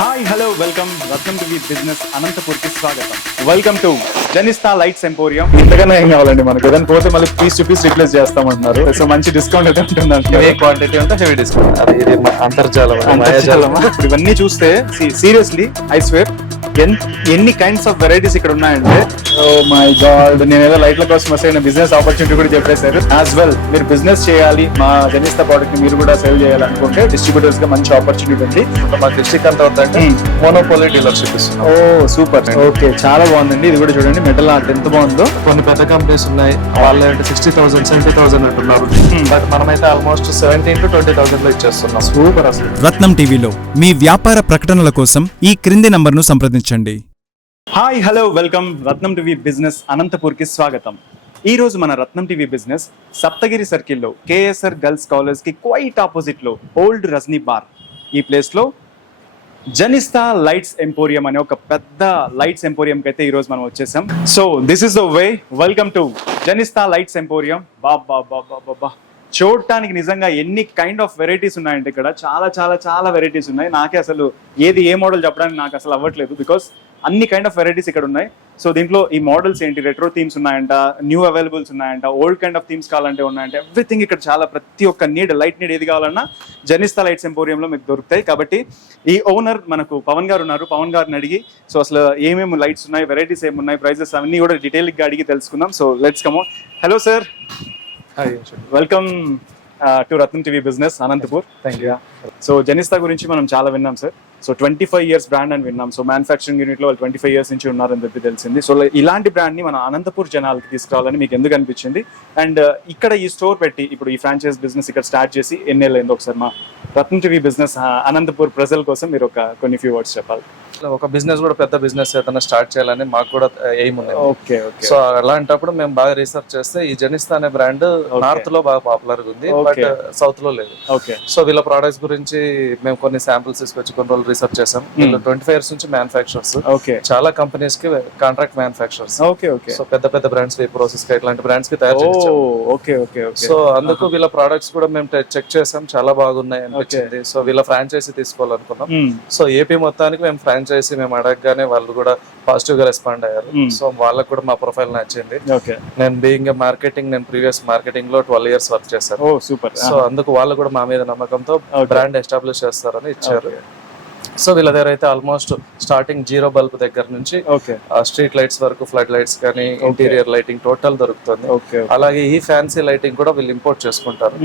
Hi hello welcome TV business అనంతపూర్కి స్వాగతం. Welcome to Janista lights emporium. ఇంతకన్నా ఏం కావాలండి మనకు? ఏదైనా పోతే మళ్ళీ పీస్ టు పీస్ రిప్లేస్ చేస్తామంటున్నారు. సో మంచి డిస్కౌంట్ అయితే ఉంటుంది. క్వాంటిటీ ఉంటే హెవీ డిస్కౌంట్. అది ఇది అంతర్జాలం. ఇప్పుడు ఇవన్నీ చూస్తే సీరియస్లీ ఐ స్వేర్ ఎన్ని కైండ్స్ ఆఫ్ వెరైటీస్ ఇక్కడ ఉన్నాయంటే, ఓ మై గాడ్, నేను ఏదో లైట్ల కోసం వస్తే బిజినెస్ ఆపర్చునిటీ కూడా చెప్పేశారు. యాజ్ వెల్ మీరు బిజినెస్ చేయాలి, మా జనిస్తా ప్రోడక్ట్ ని మీరు కూడా సేల్ చేయాలనుకుంటే డిస్ట్రిబ్యూటర్స్ గా మంచి ఆపర్చునిటీ ఉంది. మా డిస్ట్రిక్ట్ అంతా ఉందంటే మోనోపోలీ డీలర్షిప్ ఇస్తున్నాం. ఓ సూపర్, ఓకే, చాలా బాగుందండి. ఇది కూడా చూడండి, మెటల్ ఆర్ట్ ఎంత బాగుందో. కొన్ని పెద్ద కంపెనీస్ ఉన్నాయి, వాళ్ళు 60,000 70,000 అంటున్నారు. బట్ మనమైతే ఆల్మోస్ట్ 17,000 to 20,000 లో ఇచ్చేస్తున్నాం. సూపర్ అసలు. రత్నం టీవీలో మీ వ్యాపార ప్రకటనల కోసం ఈ క్రింది నంబర్ను సంప్రదించండి. హాయ్ హలో వెల్కమ్ రత్నం టీవీ బిజినెస్ అనంతపూర్కి స్వాగతం. ఈ రోజు మన రత్నం టీవీ బిజినెస్ సప్తగిరి సర్కిల్లో కేఎస్ఆర్ గర్ల్స్ కాలేజ్ కి క్వైట్ ఆపోజిట్ లో ఓల్డ్ రజనీ బార్, ఈ ప్లేస్ లో జనిస్తా లైట్స్ ఎంపోరియం అనే ఒక పెద్ద లైట్స్ ఎంపోరియం కి అయితే ఈ రోజు మనం వచ్చేసాం. So this is the way. Welcome to Janista lights emporium. బాబా, చూడటానికి నిజంగా ఎన్ని కైండ్ ఆఫ్ వెరైటీస్ ఉన్నాయంటే ఇక్కడ చాలా చాలా చాలా వెరైటీస్ ఉన్నాయి. నాకే అసలు ఏది ఏ మోడల్ చెప్పడానికి నాకు అసలు అవ్వట్లేదు, బికాస్ అన్ని కైండ్ ఆఫ్ వెరైటీస్ ఇక్కడ ఉన్నాయి. సో దీంట్లో ఈ మోడల్స్ ఏంటి, రెట్రో థీమ్స్ ఉన్నాయంట, న్యూ అవైలబుల్స్ ఉన్నాయంట, ఓల్డ్ కైండ్ ఆఫ్ థీమ్స్ కావాలంటే ఉన్నాయంటే, ఎవ్రీథింగ్ ఇక్కడ చాలా, ప్రతి ఒక్క నీడ్, లైట్ నీడ్ ఏది కావాలన్నా జనిస్తా లైట్స్ ఎంపోరియంలో మీకు దొరుకుతాయి. కాబట్టి ఈ ఓనర్ మనకు పవన్ గారు ఉన్నారు. పవన్ గారిని అడిగి సో అసలు ఏమేమి లైట్స్ ఉన్నాయి, వెరైటీస్ ఏమున్నాయి, ప్రైజెస్ అన్ని కూడా డీటెయిల్గా అడిగి తెలుసుకుందాం. So let's come on. Hello sir, welcome to Ratnam TV business Anantapur. Thank you. So Janista గురించి మనం చాలా విన్నాం సార్. సో 25 years బ్రాండ్ అని విన్నాం. సో మ్యానుఫ్యాక్చరింగ్ యూనిట్ లో వాళ్ళు 25 years నుంచి ఉన్నారని చెప్పి తెలిసింది. సో ఇలాంటి బ్రాండ్ ని మన అనంతపూర్ జనాలకి తీసుకురావాలని మీకు ఎందుకు అనిపించింది? అండ్ ఇక్కడ ఈ స్టోర్ పెట్టి ఇప్పుడు ఈ ఫ్రాంచైజ్ బిజినెస్ ఇక్కడ స్టార్ట్ చేసి ఎన్నేళ్ళైందో ఒకసారి మా రత్నం టీవీ బిజినెస్ అనంతపూర్ ప్రజల కోసం మీరు కొన్ని ఫ్యూ వర్డ్స్ చెప్పాలి. ఒక బిజినెస్ కూడా పెద్ద బిజినెస్ ఏదైనా స్టార్ట్ చేయాలని మాకు కూడా ఎయిమ్ ఉంది. ఓకే. సో అలాంటప్పుడు మేము బాగా రీసెర్చ్ చేస్తే ఈ జనిస్తా అనే బ్రాండ్ నార్త్ లో బాగా పాపులర్ గా ఉంది, బట్ సౌత్ లో లేదు. ఓకే. సో వీళ్ళ ప్రొడక్ట్స్ గురించి మేము కొన్ని శాంపిల్స్ తీసుకొచ్చి కొన్ని రోజులు రీసెర్చ్ చేసాం. వీళ్ళు 25 years నుంచి మ్యానుఫ్యాక్చరర్స్, చాలా కంపెనీస్ కి కాంట్రాక్ట్ మ్యానుఫ్యాక్చరర్స్. సో పెద్ద పెద్ద బ్రాండ్స్, ప్రోసెస్ ఇట్లాంటి బ్రాండ్స్ కి తయారు చేస్తాం. సో అందుకు వీళ్ళ ప్రొడక్ట్స్ కూడా మేము చెక్ చేసాం, చాలా బాగున్నాయి అనిపించింది. సో వీళ్ళ ఫ్రాంచైజీ తీసుకోవాలనుకున్నాం. సో ఏపీ మొత్తానికి మేము ఫ్రాంచైజీ మేము అడగగానే వాళ్ళు కూడా పాజిటివ్ గా రెస్పాండ్ అయ్యారు. సో వాళ్ళకు కూడా మా ప్రొఫైల్ నచ్చింది. నేను బీయింగ్ మార్కెటింగ్, నేను ప్రీవియస్ మార్కెటింగ్ లో 12 years వర్క్ చేశాను. సో అందుకు వాళ్ళు కూడా మా మీద నమ్మకంతో బ్రాండ్ ఎస్టాబ్లిష్ చేస్తారని ఇచ్చారు. సో వీళ్ళ దగ్గర అయితే ఆల్మోస్ట్ స్టార్టింగ్ 0 బల్బ్ దగ్గర నుంచి స్ట్రీట్ లైట్స్ వరకు, ఫ్లడ్ లైట్స్ కానీ, ఇంటీరియర్ లైటింగ్ టోటల్ దొరుకుతుంది. అలాగే ఈ ఫ్యాన్సీ లైటింగ్ కూడా వీళ్ళు ఇంపోర్ట్ చేసుకుంటారు.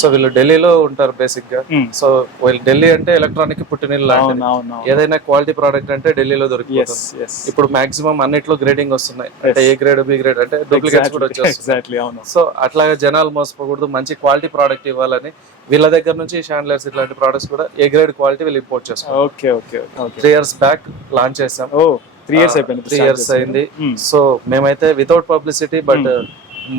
సో వీళ్ళు ఢిల్లీలో ఉంటారు బేసిక్ గా. సో వీళ్ళు ఢిల్లీ అంటే ఎలక్ట్రానిక్ పుట్టినీళ్ళు లాంటిది. ఏదైనా క్వాలిటీ ప్రోడక్ట్ అంటే ఢిల్లీలో దొరుకుతుంది. ఇప్పుడు మాక్సిమం అన్నిట్లో గ్రేడింగ్ వస్తున్నాయి, అంటే ఏ గ్రేడ్, బి గ్రేడ్, అంటే డూప్లికేట్స్ కూడా వచ్చేస్తున్నాయి. సో అట్లాగే జనాలు మోసపోకూడదు, మంచి క్వాలిటీ ప్రోడక్ట్ ఇవ్వాలని వీళ్ళ దగ్గర నుంచి షాండ్లర్స్ ఇట్లాంటి ప్రొడక్ట్స్ కూడా ఏ గ్రేడ్ క్వాలిటీ వీళ్ళు ఇంపోర్ట్ చేస్తారు. 3 years బ్యాక్ లాంచ్ చేసాం. 3 years అయిపోయింది. 3 years అయింది. సో మేమైతే without publicity, but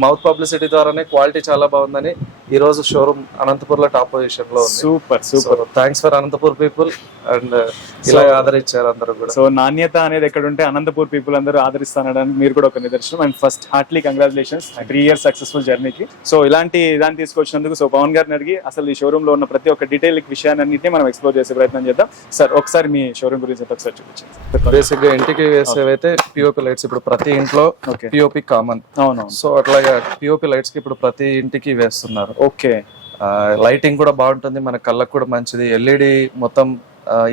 mouth publicity ద్వారానే క్వాలిటీ చాలా బాగుందని ఈ రోజు షోరూమ్ అనంతపూర్ లో టాప్ పొజిషన్ లో ఉంది. Super. Thanks for Anantapur people. And ఇలా ఆదరించారు అందరూ కూడా. సో నాణ్యత అనేది ఎక్కడ ఉంటే అనంతపూర్ పీపుల్ అందరూ ఆదరిస్తానడానికి మీరు కూడా ఒక నిదర్శనం. And first heartly congratulations 3 years successful జర్నీకి. సో ఇలాంటి దాన్ని తీసుకొచ్చినందుకు సో పవన్ గారిని అడిగి అసలు ఈ షోరూమ్ లో ఉన్న ప్రతి ఒక్క డీటెయిల్ విషయాన్ని మనం ఎక్స్ప్లోర్ చేసే ప్రయత్నం చేద్దాం. సార్ ఒకసారి మీ షోరూమ్ గురించి ఒకసారి చూపించండి. బేసిక్ గా ఇంటికి వేసేవైతే పిఓపి లైట్స్ ఇప్పుడు ప్రతి ఇంట్లో పిఓపి కామన్. అవును. సో అట్లాగా పిఓపి లైట్స్ కి ఇప్పుడు ప్రతి ఇంటికి వేస్తున్నారు. ఓకే. లైటింగ్ కూడా బాగుంటుంది, మన కళ్ళకు కూడా మంచిది. ఎల్ఈడి మొత్తం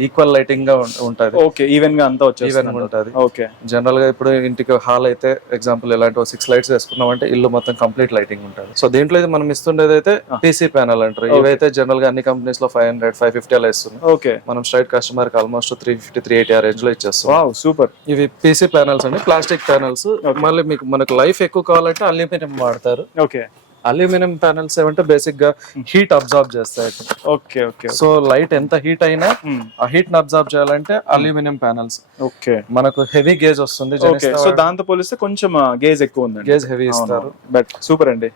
ఈక్వల్ లైటింగ్ గా ఉంటది. ఓకే. ఈవెన్ గా అంతా ఈవెన్ గా ఉంటది. ఓకే. జనరల్ గా ఇప్పుడు ఇంటికి హాల్ అయితే ఎగ్జాంపుల్ ఇలాంటి 6 lights వేసుకున్నాం అంటే ఇల్లు మొత్తం కంప్లీట్ లైటింగ్ ఉంటుంది. సో దీంట్లో ఇది మనం ఇస్తుండేది అయితే పీసీ ప్యానల్ అంటారు. ఇవైతే జనరల్ గా అన్ని కంపెనీస్ లో 500, 550 అలా ఇస్తున్నాం. ఓకే. మనం స్ట్రైట్ కస్టమర్ కి ఆల్మోస్ట్ 350, 380 ఆ రేంజ్ లో ఇచ్చేస్తాం. సూపర్. ఇవి పీసీ ప్యానల్స్ అండి, ప్లాస్టిక్ ప్యానల్స్. మళ్ళీ మీకు మనకు లైఫ్ ఎక్కువ కావాలంటే అల్యూమినియం వాడతారు. ఓకే. అల్యూమినియం ప్యానల్స్ ఏమంటే బేసిక్ గా హీట్ అబ్జార్బ్ చేస్తాయి. ఓకే. ఓకే. సో లైట్ ఎంత హీట్ అయినా ఆ హీట్ ని అబ్జార్బ్ చేయాలంటే అల్యూమినియం ప్యానల్స్. ఓకే. మనకు హెవీ గేజ్ వస్తుంది. సో దాంతో పోలిస్తే కొంచెం గేజ్ ఎక్కువ ఉంది, గేజ్ హెవీ ఇస్తారు. బట్ సూపర్ అండి.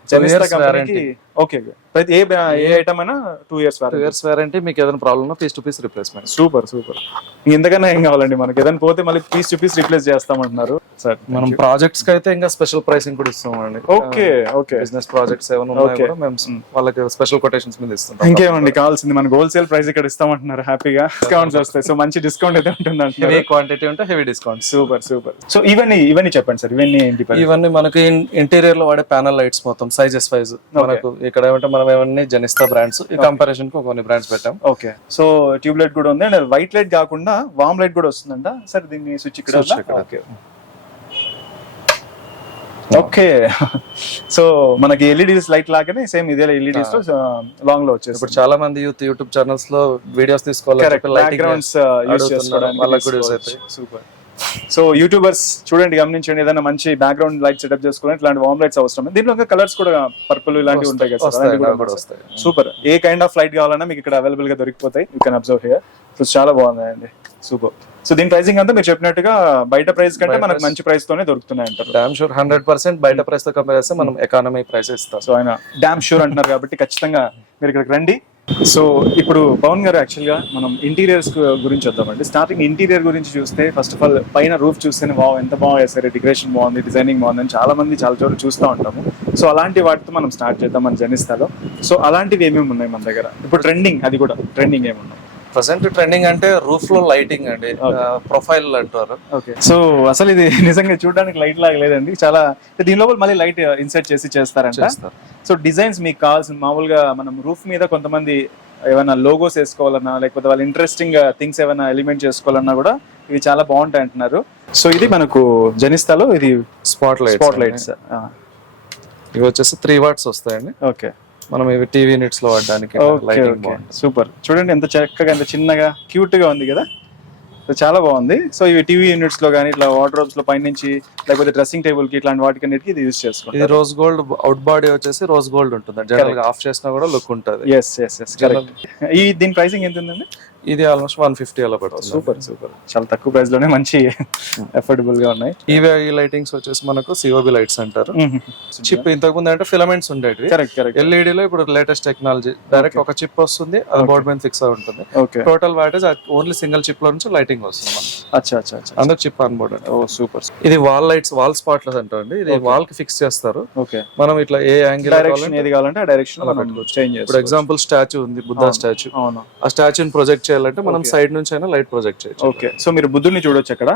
ఓకే, ప్రతి ఏ ఐటమ్ అయినా 2 years 2 years వారంటీ. మీకు ఏదైనా ప్రాబ్లమ్ ఉన్నా piece to piece replacement. Super super. ఇంతకన్నా ఏం కావాలండి మనకి? ఏదైనా పోతే మళ్ళీ పీస్ టు పీస్ రిప్లేస్ చేస్తామంటున్నారు సార్. మనం ప్రాజెక్ట్స్ కి అయితే ఇంకా స్పెషల్ ప్రైసింగ్ కూడా ఇస్తామండి. Okay okay. బిజినెస్ ప్రాజెక్ట్స్ ఏమైనా ఉన్నా కూడా మేము వాళ్ళకి స్పెషల్ కొటేషన్స్ మీద ఇస్తాం. ఇంకేమండి కావాల్సింది? మనకు హోల్సేల్ ప్రైస్ ఇక్కడ ఇస్తామంటున్నారు, హ్యాపీగా డిస్కౌంట్స్ వస్తాయి. సో మంచి డిస్కౌంట్ అయితే ఉంటుంది అంటున్నారు. హెవీ క్వాంటిటీ ఉంటే heavy discount. Super super. So ఇవన్నీ చెప్పండి సార్, ఇవన్నీ ఏంటి? ఇవన్నీ మనకి ఇంటీరియర్ లో వాడే ప్యానల్ లైట్స్ మొత్తం సైజెస్ వైజ్ మనకు ఇక్కడ ఏమంటే మనం ఏమన్నా జనిస్తా బ్రాండ్స్ ఈ కంపారిజన్ కు కొన్ని బ్రాండ్స్ పెట్టాం. ఓకే. సో ట్యూబ్ లైట్ కూడా ఉంది అండ్ వైట్ లైట్ కాకుండా వామ్ లైట్ కూడా వస్తుందంట సార్. దీన్ని స్విచ్ ఇక్కడ. Okay okay. సో మనకి ఎల్ఈడీస్ లైట్ లాగానే సేమ్ ఇదే ఎల్ఈడీస్ లో లాంగ్ లో వచ్చేసి ఇప్పుడు చాలా మంది యూట్యూబ్ ఛానల్స్ లో వీడియోస్ తీసుకోవాలి, బ్యాక్గ్రౌండ్స్ యూస్ చేసుకోవడానికి. సూపర్. సో యూట్యూబర్స్ చూడండి, గమనించండి, ఏదైనా మంచి బ్యాక్గ్రౌండ్ లైట్ సెటప్ చేసుకోవాలి, ఇట్లాంటి వామ్ లైట్స్ అవసరం. దీంట్లో ఇంకా కలర్స్ కూడా పర్పుల్ ఇలాంటివి ఉంటాయి కదా. సూపర్. ఏ కైండ్ ఆఫ్ లైట్ కావాలన్నా మీకు ఇక్కడ అవైలబుల్ గా దొరికిపోతాయి. You can observe here. So చాలా బాగుందండి, సూపర్. సో దీని ప్రైసింగ్ అంతా మీరు చెప్పినట్టుగా బయట ప్రైస్ కంటే మనకు మంచి ప్రైస్ తోనే దొరుకుతున్నాయి అంటారు. డామ్ షూర్ 100% బయట ప్రైస్ తో కంపేర్ చేస్తే మనం ఎకానమీ ప్రైస్ ఇస్తాం. సో ఆయన డామ్ షూర్ అంటున్నారు కాబట్టి ఖచ్చితంగా మీరు ఇక్కడికి రండి. సో ఇప్పుడు పవన్ గారు, యాక్చువల్ గా మనం ఇంటీరియర్స్ గురించి వద్దామండి. స్టార్టింగ్ ఇంటీరియర్ గురించి చూస్తే ఫస్ట్ ఆఫ్ ఆల్ పైన రూఫ్ చూస్తేనే ఎంత బాగా వేస్తారు, డెకరేషన్ బాగుంది, డిజైనింగ్ బాగుంది అని చాలా మంది చాలా చోట్ల చూస్తూ ఉంటాము. సో అలాంటి వాటితో మనం స్టార్ట్ చేద్దాం మన జనిస్తాలో. సో అలాంటివి ఏమేమి ఉన్నాయి మన దగ్గర ఇప్పుడు? ట్రెండింగ్, అది కూడా ట్రెండింగ్ ఏమున్నాయి ప్రెసెంట్? ట్రెండింగ్ అంటే రూఫ్ లో లైటింగ్ అండి, ప్రొఫైల్ అంటారు. ఓకే. సో అసలు ఇది నిజంగా చూడడానికి లైట్ లాగా లేదండి, చాలా దీని లోపల మళ్ళీ లైట్ ఇన్సర్ట్ చేసి చేస్తారంట. సో డిజైన్స్ మీకు కావాల్సిన మామూలుగా మనం రూఫ్ మీద కొంతమంది ఏమైనా లోగోస్ వేసుకోవాలన్నా, లేకపోతే వాళ్ళు ఇంట్రెస్టింగ్ థింగ్స్ ఏమైనా ఎలిమెంట్ చేసుకోవాలన్నా కూడా ఇవి చాలా బాగుంటాయి అంటున్నారు. సో ఇది మనకు జనిస్తాలో ఇది స్పాట్ లైట్స్. ఇవి వచ్చేసి 3 watts వస్తాయండి. ఓకే. మనం ఇవి టీవీ యూనిట్స్ లో వాడడానికి. సూపర్. చూడండి ఎంత చక్కగా, ఎంత చిన్నగా క్యూట్ గా ఉంది కదా. చాలా బాగుంది. సో ఇవి టీవీ యూనిట్స్ లో కానీ ఇట్లా వార్డ్రోబ్స్ లో పైనుంచి, లేకపోతే డ్రెస్సింగ్ టేబుల్ కి, ఇట్లాంటి వాటికి అన్నిటికీ ఇది యూస్ చేసుకోండి. ఇది రోజ్ గోల్డ్ అవుట్ బాడీ వచ్చేసి రోజ్ గోల్డ్ ఉంటుంది. జనరల్ గా ఆఫ్ చేసినా కూడా లుక్ ఉంటుంది. Yes yes yes correct. ఈ దీని ప్రైసింగ్ ఎంత ఉందండి? ఇది ఆల్మోస్ట్ 150 అలా పడుతుంది. Super super. చాలా తక్కువ ప్రైస్ లోనే మంచి అఫోర్డబుల్ గా ఉన్నాయి. ఈ లైటింగ్స్ వచ్చేసి మనకు సిఓబి లైట్స్ అంటారు. చిప్ ఇంతకు ముందు అంటే ఫిలమెంట్స్ ఉండేవి. Correct correct. ఎల్ఈడి లో ఇప్పుడు లేటెస్ట్ టెక్నాలజీ, డైరెక్ట్ ఒక చిప్ వస్తుంది, అది బోర్డ్ మీద ఫిక్స్ అయి ఉంటుంది. Total wattage only single chip లో నుంచి లైటింగ్ వస్తుంది. అందుకు chip on board. Oh super. ఇది వాల్ లైట్స్, వాల్ స్పాట్లెస్ అంటారండి. ఇది వాల్ కి ఫిక్స్ చేస్తారు. ఓకే. మనం ఇట్లా ఏ యాంగిల్ ఏది కావాలంటే ఆ డైరెక్షన్ లో చేంజ్ చేస్తాం. ఇప్పుడు ఎగ్జాంపుల్ స్టాచ్యూ ఉంది, బుద్ధా స్టాచ్యూ. ఆ స్టాచ్యూని ప్రొజెక్ట్ చేయాలంటే మనం సైడ్ నుంచి అయినా లైట్ ప్రొజెక్ట్ చేయొచ్చు. ఓకే. సో మీరు బుద్ధుని చూడొచ్చు అక్కడ.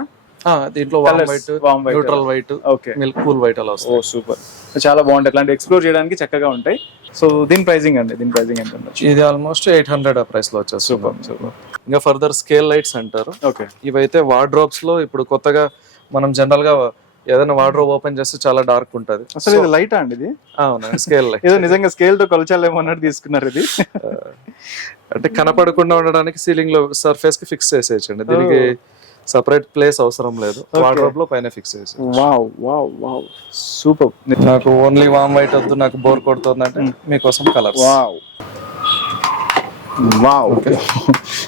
దీంట్లో వామ్ white, neutral white, milk cool white అలా వస్తుంది. ఓ సూపర్. చాలా బాగుంటాయి, ఇట్లాంటి ఎక్స్ప్లోర్ చేయడానికి చక్కగా ఉంటాయి. సో దీని ప్రైసింగ్ అండి, దీని ప్రైసింగ్ ఎంత ఉండొచ్చు? ఇది ఆల్మోస్ట్ 800 ఆ ప్రైస్ లో వచ్చేది. Super super. ఇంకా ఫర్దర్ స్కేల్ లైట్స్ అంటారు. ఓకే. ఇవైతే వార్డ్రోబ్స్ లో ఇప్పుడు కొత్తగా మనం జనరల్ గా ఏదైనా వార్డ్రోబ్ ఓపెన్ చేస్తే చాలా డార్క్ ఉంటది. అసలు ఇది లైట్ అండి ఇది? అవునండి, స్కేల్ లైట్. ఏదో నిజంగా స్కేల్ తో కొలచాలేమో అన్నట్టు తీసుకున్నారు ఇది. అంటే కనపడకుండా ఉండడానికి సీలింగ్ లో సర్ఫేస్ కి ఫిక్స్ చేసేయచ్చండి. దీనికి సెపరేట్ ప్లేస్ అవసరం లేదు, వార్డ్రోబ్ లో పైన ఫిక్స్ చేసి. Wow wow wow super. నాకు ఓన్లీ వామ్ వైట్ వద్దు, నాకు బోర్ కొడుతుందంటే మీకోసం కలర్స్. Wow wow.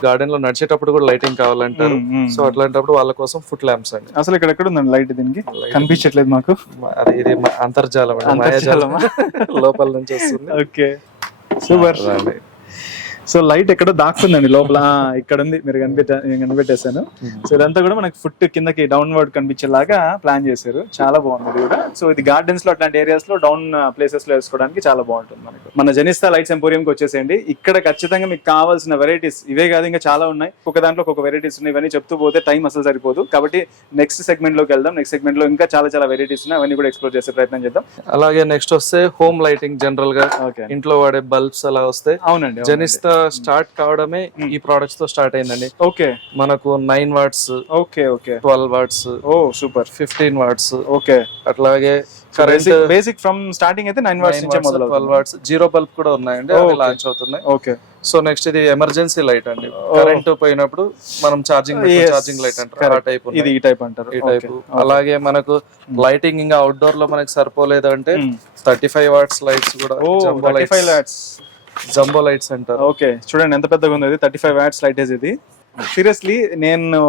గార్డెన్ లో నడిచేటప్పుడు కూడా లైటింగ్ కావాలంటారు. సో అట్లాంటప్పుడు వాళ్ళ కోసం ఫుట్ ల్యాంప్స్ అండి. అసలు ఇక్కడ ఎక్కడ ఉందండి లైట్? దీనికి కనిపించట్లేదు మాకు. ఇది అంతర్జాలం, మాయాజాలం లోపల నుంచి వస్తుంది. Okay super. సో లైట్ ఎక్కడో దాక్కుందండి లోపల, ఇక్కడ ఉంది, మీరు కనిపెట్టేశాను. సో ఇదంతా కూడా మనకి ఫుట్ కిందకి డౌన్వర్డ్ కనిపించేలాగా ప్లాన్ చేశారు. చాలా బాగుంది ఇది కూడా. సో ఇది గార్డెన్స్ లో అట్లాంటి ఏరియాస్ లో డౌన్ ప్లేసెస్ లో వేసుకోవడానికి చాలా బాగుంటుంది మనకు. మన జనిస్తా లైట్స్ ఎంపోరియంకి వచ్చేసేయండి. ఇక్కడ ఖచ్చితంగా మీకు కావాల్సిన వెరైటీస్ ఇవే కాదు, ఇంకా చాలా ఉన్నాయి. ఒక దాంట్లో ఒక వెరైటీస్ ఉన్నాయి. ఇవన్నీ చెప్తూ పోతే టైం అసలు సరిపోదు. కాబట్టి నెక్స్ట్ సెగ్మెంట్ లోకి వెళ్దాం. నెక్స్ట్ సెగ్మెంట్ లో ఇంకా చాలా చాలా వెరైటీస్ ఉన్నాయి, అవన్నీ కూడా ఎక్స్ప్లోర్ చేసే ప్రయత్నం చేద్దాం. అలాగే నెక్స్ట్ వస్తే హోమ్ లైటింగ్, జనరల్ గా ఇంట్లో వాడే బల్బ్స్ అలా వస్తాయి. అవునండి. జనిస్తా స్టార్ట్ కావడమే ఈ ప్రొడక్ట్స్ తో స్టార్ట్ అయిందండి. ఓకే. మనకు 9 watts, ఓకే ఓకే, 12 watts, ఓ సూపర్, 15 watts. ఓకే. అట్లాగే కరెంట్ బేసిక్ ఫ్రమ్ స్టార్టింగ్ అయితే 9 watts నుంచి మొదలు 12 watts జీరో బల్బ్ కూడా ఉన్నాయండి, అవి లాంచ్ అవుతున్నాయి. ఓకే. సో నెక్స్ట్ ఇది ఎమర్జెన్సీ లైట్ అండి. కరెంట్ పోయినప్పుడు మనం ఛార్జింగ్ లైట్ అంటారు, ఆ టైప్. ఇది ఈ టైప్ అంటారు, ఈ టైప్. అలాగే మనకు లైటింగ్ ఇంకా అవుట్డోర్ లో మనకి సరిపోలేదు అంటే 35 watts లైట్స్ కూడా, 35 watts జంబో లైట్స్ అంటారు. ఓకే. చూడండి ఎంత పెద్దగా ఉంది ఇది, 35 watts లైట్ ఇది. సీరియస్లీ నేను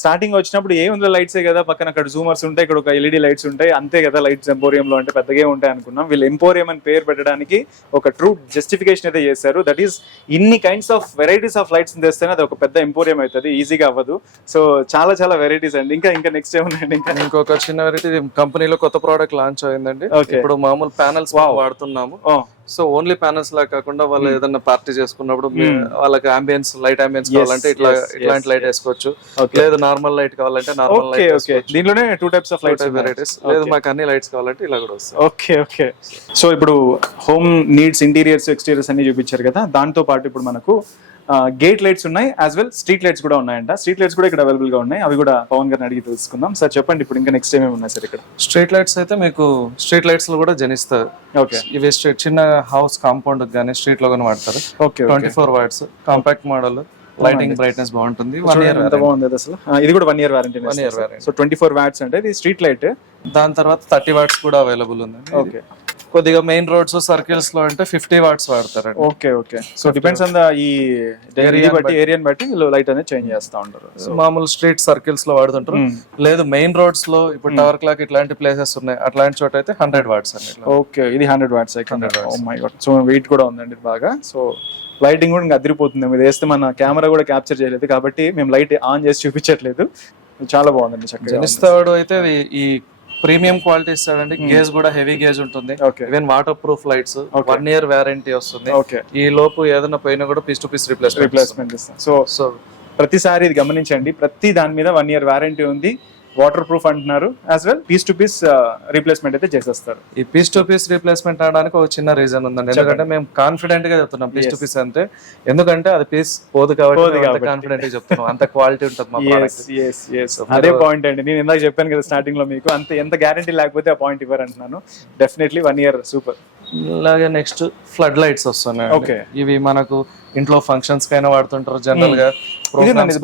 స్టార్టింగ్ వచ్చినప్పుడు ఏముంది లైట్సే కదా, పక్కన అక్కడ జూమర్స్ ఉంటాయి, ఇక్కడ ఒక ఎల్ఈడి లైట్స్ ఉంటాయి, అంతే కదా లైట్స్ ఎంపోరియంలో అంటే పెద్దగా ఉంటాయి అనుకున్నాం. వీళ్ళు ఎంపోరియం అని పేరు పెట్టడానికి ఒక ట్రూ జస్టిఫికేషన్ అయితే చేశారు. దట్ ఈస్ ఇన్ని kinds of varieties of lights తెస్తేనే అది ఒక పెద్ద ఎంపోరియం అవుతుంది, ఈజీగా అవ్వదు. సో చాలా చాలా వెరైటీస్ అండి. ఇంకా నెక్స్ట్ ఏమున్నాయండి? ఇంకా ఇంకొక చిన్న వెరైటీ కంపెనీలో కొత్త ప్రోడక్ట్ లాంచ్ అయిందండి. ఇప్పుడు మామూలు ప్యానల్స్ వాడుతున్నాము. సో ఓన్లీ ప్యానల్స్ లా కాకుండా వాళ్ళు ఏదైనా పార్టీ చేసుకున్నప్పుడు వాళ్ళకి అంబియన్స్ లైట్ అంబియన్స్ కావాలంటే ఇట్లాంటి లైట్ వేసుకోవచ్చు, లేదు నార్మల్ లైట్ కావాలంటే నార్మల్ లైట్. దీనిలోనే 2 types ఆఫ్ లైట్స్ వెరైటీస్, లేదు మాకు అన్ని లైట్స్ కావాలంటే ఇలా కూడా వస్తాయి. ఓకే. సో ఇప్పుడు హోమ్ నీడ్స్ ఇంటీరియర్స్ ఎక్స్టీరియర్స్ అన్ని చూపించారు కదా, దాంతో పాటు ఇప్పుడు మనకు గేట్ లైట్స్ ఉన్నాయి, యాజ్ వెల్ స్ట్రీట్ లైట్స్ కూడా ఉన్నాయంట. స్ట్రీట్ లైట్స్ కూడా ఇక్కడ అవైలబుల్ గా ఉన్నాయి, అవి కూడా పవన్ గారిని అడిగి తెలుసుకుందాం. సార్ చెప్పండి, ఇప్పుడు ఇంకా నెక్స్ట్ ఏమేమి ఉన్నాయి సార్ ఇక్కడ? స్ట్రీట్ లైట్స్ అయితే మీకు స్ట్రీట్ లైట్స్ లో కూడా జనిస్తారు. ఓకే, ఇవి చిన్న హౌస్ కాంపౌండ్ కానీ స్ట్రీట్ లో కానీ వాడతారు. Okay, 24 watts compact model, lighting brightness బాగుంటుంది. 1 year ఎంత బాగుంది అసలు. ఇది కూడా 1 year warranty. 1 year warranty. So 24 watts అంటే ఇది స్ట్రీట్ లైట్. దాని తర్వాత 30 watts కూడా అవైలబుల్ ఉంది. ఓకే, కొద్దిగా మెయిన్ రోడ్స్ సర్కిల్స్ లో అంటే 50 watts వాడతారు. Okay. So depends on the ఈ ఏరియాని బట్టి లైట్ అనేది చేంజ్ చేస్తా ఉంటారు. మామూలు స్ట్రీట్ సర్కిల్స్ లో వాడుతుంటారు, లేదు మెయిన్ రోడ్స్ లో ఇప్పుడు టవర్ క్లాక్ ఇట్లాంటి ప్లేసెస్ ఉన్నాయి, అట్లాంటి చోట అయితే 100 watts అండి. ఓకే, ఇది 100 watts. 100 watts. Oh my god. So weight కూడా ఉందండి బాగా. సో లైటింగ్ కూడా ఇంకా అదిరిపోతుంది. ఇది వేస్తే మన కెమెరా కూడా క్యాప్చర్ చేయలేదు కాబట్టి మేము లైట్ ఆన్ చేసి చూపించట్లేదు. చాలా బాగుందండి. చక్కగా జనిస్తాడు అయితే ఈ ప్రీమియం క్వాలిటీ ఇస్తాడండి. గేజ్ కూడా హెవీ గేజ్ ఉంటుంది. Even waterproof lights, 1 year warranty వస్తుంది. ఈ లోపు ఏదైనా పోయినా కూడా పీస్ టు పీస్ రిప్లేస్మెంట్ ఇస్తాం. సో ప్రతిసారి ఇది గమనించండి, ప్రతి దాని మీద 1 year వారంటీ ఉంది, వాటర్ ప్రూఫ్ అంటున్నారు, as well piece to piece replacement అయితే చేసేస్తారు. ఈ పీస్ టు పీస్ రీప్లేస్మెంట్ అనడానికి ఒక చిన్న రీజన్ ఉందండి. ఎందుకంటే మేము కాన్ఫిడెంట్ గా చెప్తున్నాం పీస్ టు పీస్ అంటే, ఎందుకంటే అది పీస్ పోదు కాబట్టి కాన్ఫిడెంట్ గా చెప్తున్నాం. అంత క్వాలిటీ ఉంటుంది మా ప్రొడక్ట్. అదే పాయింట్ అండి, నేను ఇందాక చెప్పాను కదా స్టార్టింగ్ లో మీకు, ఎంత గ్యారంటీ లేకపోతే ఆ పాయింట్ ఇవ్వరు అంటున్నాను. Definitely 1 year super. అలాగే నెక్స్ట్ ఫ్లడ్ లైట్స్ వస్తున్నాయి. ఓకే, ఇవి మనకు ఇంట్లో ఫంక్షన్స్ కైనా వాడుతుంటారు జనరల్ గా.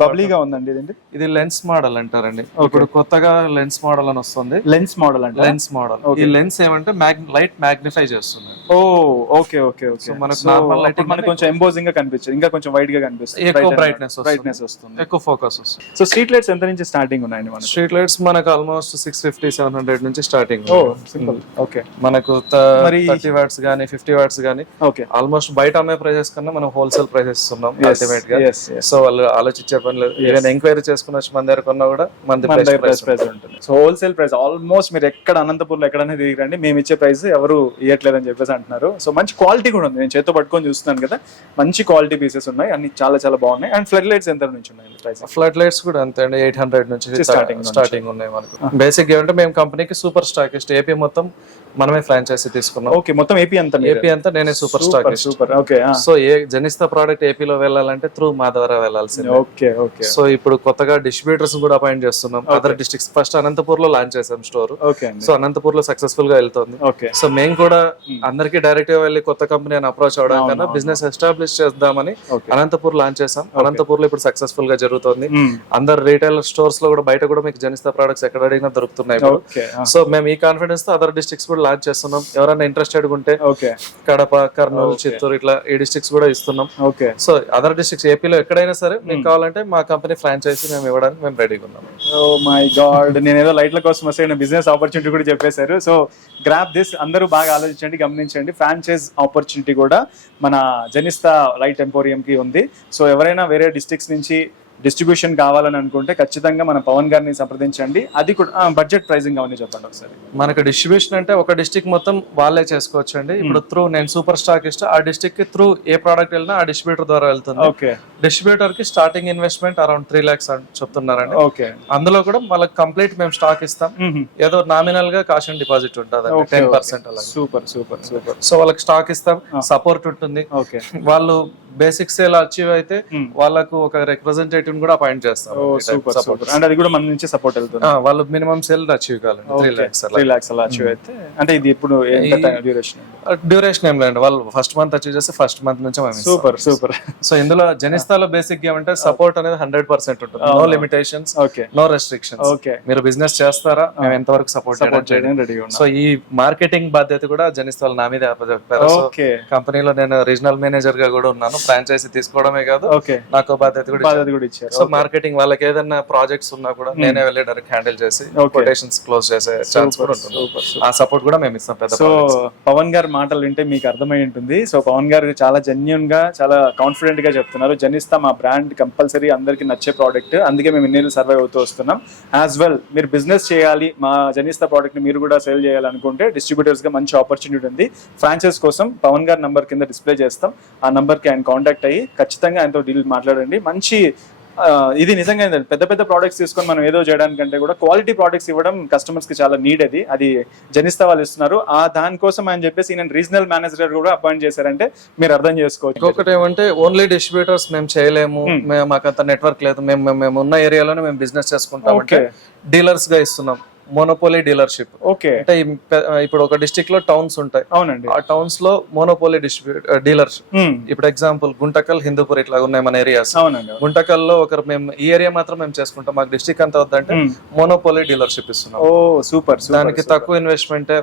బబ్లీగా ఉందండి. ఇది లెన్స్ మోడల్ అంటారండి. ఇప్పుడు కొత్తగా లెన్స్ మోడల్ అని వస్తుంది. లెన్స్ మోడల్ అంటే లెన్స్ మోడల్. ఈ లెన్స్ ఏమంటే లైట్ మ్యాగ్నిఫై చేస్తుంది. ఓకే. సో మనకు నార్మల్ లైట్ మనకు కొంచెం ఎంబోజింగ్ గా కనిపిస్తుంది, ఇంకా కొంచెం వైట్ గా కనిపిస్తుంది, ఎక్కువ బ్రైట్నెస్ వస్తుంది, ఎక్కువ ఫోకస్ వస్తుంది. సో స్ట్రీట్ లైట్స్ ఎంత నుంచి స్టార్టింగ్ ఉన్నాయండి? మన స్ట్రీట్ లైట్స్ మనకు ఆల్మోస్ట్ 650-700 నుంచి స్టార్టింగ్. సింపుల్. ఓకే, మనకు 30 watts గానీ 50 watts గానీ ఆల్మోస్ట్ బయట అమ్మే ప్రైసెస్ కన్నా మనం హోల్సేల్ ప్రైసెస్ ఉన్నాం అల్టిమేట్ గా. సో వాళ్ళు ఆలోచించే పని లేదు. ఈవెన్ ఎంక్వైరీ చేసుకుని వచ్చి మన దగ్గర కొన్నా కూడా మన ప్రైస్ ఉంటుంది. సో హోల్సేల్ ప్రైస్ ఆల్మోస్ట్ మీరు ఎక్కడ అనంతపూర్లో ఎక్కడైనా దిగిరండి, మేము ఇచ్చే ప్రైస్ ఎవరు ఇవ్వట్లేదు అని చెప్పేసి అంటున్నారు. సో మంచి క్వాలిటీ కూడా ఉంది, నేను చేతితో పట్టుకొని చూస్తున్నాను కదా, మంచి క్వాలిటీ పీసెస్ ఉన్నాయి, అన్ని చాలా చాలా బాగున్నాయి. అండ్ ఫ్లడ్ లైట్స్ ఎంత నుంచి ఉన్నాయి ప్రైస్? ఫ్లడ్ లైట్స్ కూడా అంతే అండి, 800 నుంచి స్టార్టింగ్ ఉన్నాయి మనకు. బేసిక్ ఏమంటే మేము కంపెనీకి సూపర్ స్టాకిస్ట్, ఏపీ మొత్తం మనమే ఫ్రాంచైజీ తీసుకున్నాం. ఓకే, మొత్తం ఏపీ అంతా నేనే super stockist. Super. Okay. So ఏ జనిస్తా ప్రోడక్ట్ ఏపీలో వెళ్ళాలంటే త్రూ మా ద్వారా వెళ్ళాల్సింది. ఓకే. సో ఇప్పుడు కొత్తగా డిస్ట్రిబ్యూటర్స్ కూడా అపాయింట్ చేస్తున్నాం అదర్ డిస్ట్రిక్ట్స్. ఫస్ట్ అనంతపూర్ లో లాంచ్ చేసాం స్టోర్. సో అనంతపూర్ లో సక్సెస్ఫుల్ గా వెళ్తుంది. సో మేము కూడా అందరికి డైరెక్ట్ గా వెళ్ళి కొత్త కంపెనీ అని అప్రోచ్ అవడం కన్నా బిజినెస్ ఎస్టాబ్లిష్ చేద్దామని అనంతపూర్ లాంచ్ చేసాం. అనంతపూర్ లో ఇప్పుడు సక్సెస్ఫుల్ గా జరుగుతుంది. అందరు రీటైల్ స్టోర్స్ లో కూడా బయట కూడా మీకు జనిస్తా ప్రొడక్ట్స్ ఎక్కడ అడిగినా దొరుకుతున్నాయి. సో మేము ఈ కాన్ఫిడెన్స్ తో అదర్ డిస్ట్రిక్ట్స్ కూడా లాంచ్ చేస్తున్నాం. ఎవరైనా ఇంట్రెస్టెడ్ ఉంటే కడప, కర్నూలు, చిత్తూరు ఇట్లా ఈ డిస్ట్రిక్ట్స్ కూడా ఇస్తున్నాం. సో అదర్ డిస్ట్రిక్ట్స్ ఏపీలో ఎక్కడైనా సరే మీకు కావాలంటే మా కంపెనీ ఫ్రాంచైజీ మేము ఇవ్వడానికి మేము రెడీగా ఉన్నాం. ఓ మై గాడ్, నేను ఏదో లైట్ల కోసం వస్తే బిజినెస్ ఆపర్చునిటీ కూడా చెప్పేశారు. సో గ్రాబ్ దిస్, అందరూ బాగా ఆలోచించండి, గమనించండి. ఫ్రాంచైజ్ ఆపర్చునిటీ కూడా మన జనిస్తా లైట్ ఎంపోరియం కి ఉంది. సో ఎవరైనా వేరే డిస్ట్రిక్ట్స్ నుంచి డిస్ట్రిబ్యూషన్ కావాలని అనుకుంటే ఖచ్చితంగా మన పవన్ గారిని సంప్రదించండి. అది కూడా బడ్జెట్ ప్రైజింగ్ అవన్నీ చెప్పండి ఒకసారి. మనకు డిస్ట్రిబ్యూషన్ అంటే ఒక డిస్ట్రిక్ట్ మొత్తం వాళ్ళే చేసుకోవచ్చు అండి. ఇప్పుడు త్రూ నేను సూపర్ స్టాక్ ఇష్టం, ఆ డిస్ట్రిక్ట్ కి త్రూ ఏ ప్రోడక్ట్ వెళ్ళినా ఆ డిస్ట్రిబ్యూటర్ ద్వారా వెళ్తుంది. ఓకే, డిస్ట్రిబ్యూటర్ కి స్టార్టింగ్ ఇన్వెస్ట్మెంట్ అరౌండ్ 3 lakhs అని చెప్తున్నారండి. ఓకే, అందులో కూడా వాళ్ళకి కంప్లీట్ మేము స్టాక్ ఇస్తాం. ఏదో నామినల్ గా కాష్ అండ్ డిపాజిట్ ఉంటుంది 10% అలా. Super super super. సో వాళ్ళకి స్టాక్ ఇస్తాం, సపోర్ట్ ఉంటుంది. వాళ్ళు బేసిక్ సేల్ అచీవ్ అయితే వాళ్ళకు ఒక రిప్రజెంటేటివ్ కూడా అపాయింట్ చేస్తాం. అంటే అది కూడా మన నుంచి సపోర్ట్ వెళ్తుంది. వాళ్ళు మినిమం సేల్ అచీవ్ కావాలి 3 lakhs అలా అచీవ్ అయితే. అంటే ఇది ఇప్పుడు డ్యూరేషన్ ఏం లేదు, వాళ్ళు ఫస్ట్ మంత్ అచీవ్ చేస్తే ఫస్ట్ మంత్ నుంచి సూపర్ సూపర్. సో ఇందులో జనిస్తాలో బేసిక్ ఏమంటే సపోర్ట్ అనేది 100% ఉంటుంది. No limitations, no restrictions. మీరు బిజినెస్ చేస్తారా, మేము ఎంతవరకు సపోర్ట్ చేయడం రెడీ. సో ఈ మార్కెటింగ్ బాధ్యత కూడా జనిస్తాలు నా మీద అప్పచెప్పారు. కంపెనీలో నేను రీజనల్ మేనేజర్ గా కూడా ఉన్నాను. ఫ్రాంచైజీ తీసుకోవడమే కాదు ఓకే, నాకు బాధ్యత కూడా బాధ్యత కూడా ఇచ్చారు. సో మార్కెటింగ్ వాళ్ళకి ఏదైనా ప్రాజెక్ట్స్ ఉన్నా కూడా నేనే వెళ్ళి డైరెక్ట్ హ్యాండిల్ చేసి కొటేషన్స్ క్లోజ్ చేసే ఛాన్స్ కూడా ఉంటుంది. ఆ సపోర్ట్ కూడా మేము ఇస్తాం పెద్ద. సో పవన్ గారి మాటలు వింటే మీకు అర్థమై ఉంటుంది. సో పవన్ గారు చాలా జెన్యున్ గా చాలా కాన్ఫిడెంట్ గా చెప్తున్నారు. జనిస్తా మా బ్రాండ్ కంపల్సరీ అందరికి నచ్చే ప్రోడక్ట్, అందుకే మేము ఇన్ని సర్వే అవుతూ వస్తున్నాం. యాజ్ వెల్ మీరు బిజినెస్ చేయాలి, మా జనిస్తా ప్రోడక్ట్ ని మీరు కూడా సేల్ చేయాలనుకుంటే డిస్ట్రిబ్యూటర్స్ గా మంచి ఆపర్చునిటీ ఉంది. ఫ్రాంచైజ్ కోసం పవన్ గారి నంబర్ కింద డిస్ప్లే చేస్తాం. ఆ నంబర్ కి ఆయన కాంటాక్ట్ అయ్యి ఖచ్చితంగా ఆయనతో డీల్ మాట్లాడండి. మంచి ఇది నిజంగా పెద్ద పెద్ద ప్రోడక్ట్స్ తీసుకొని మనం ఏదో చేయడానికంటే కూడా క్వాలిటీ ప్రోడక్ట్స్ ఇవ్వడం కస్టమర్స్ కి చాలా నీడ్. అది జనిస్తా వాళ్ళు ఇస్తున్నారు. ఆ దానికోసం అని చెప్పేసి నేను రీజనల్ మేనేజర్ కూడా అపాయింట్ చేశారంటే మీరు అర్థం చేసుకోవచ్చు. ఇంకొకటి ఏమంటే ఓన్లీ డిస్ట్రిబ్యూటర్స్ మేము చేయలేము, మాకు అంత నెట్వర్క్ లేదు, మేము ఉన్న ఏరియాలోనే మేము బిజినెస్ చేసుకుంటాం అంటే డీలర్స్ గా ఇస్తున్నాం. Monopoly dealership. ఓకే, అంటే ఇప్పుడు ఒక డిస్ట్రిక్ట్ లో టౌన్స్ ఉంటాయి. అవునండి, ఆ టౌన్స్ లో మోనోపోలీ డీలర్షిప్. ఇప్పుడు ఎగ్జాంపుల్ గుంటకల్, హిందూపూర్ ఇట్లా ఉన్నాయి మన ఏరియాస్. అవునండి, గుంటకల్ లో ఒకరు మేము ఈ ఏరియా మాత్రం మేము చేసుకుంటాం, మాకు డిస్ట్రిక్ట్ అంతా వద్దంటే మోనోపోలీ డీలర్షిప్ ఇస్తున్నాం. ఓ సూపర్. దానికి తక్కువ ఇన్వెస్ట్మెంట్,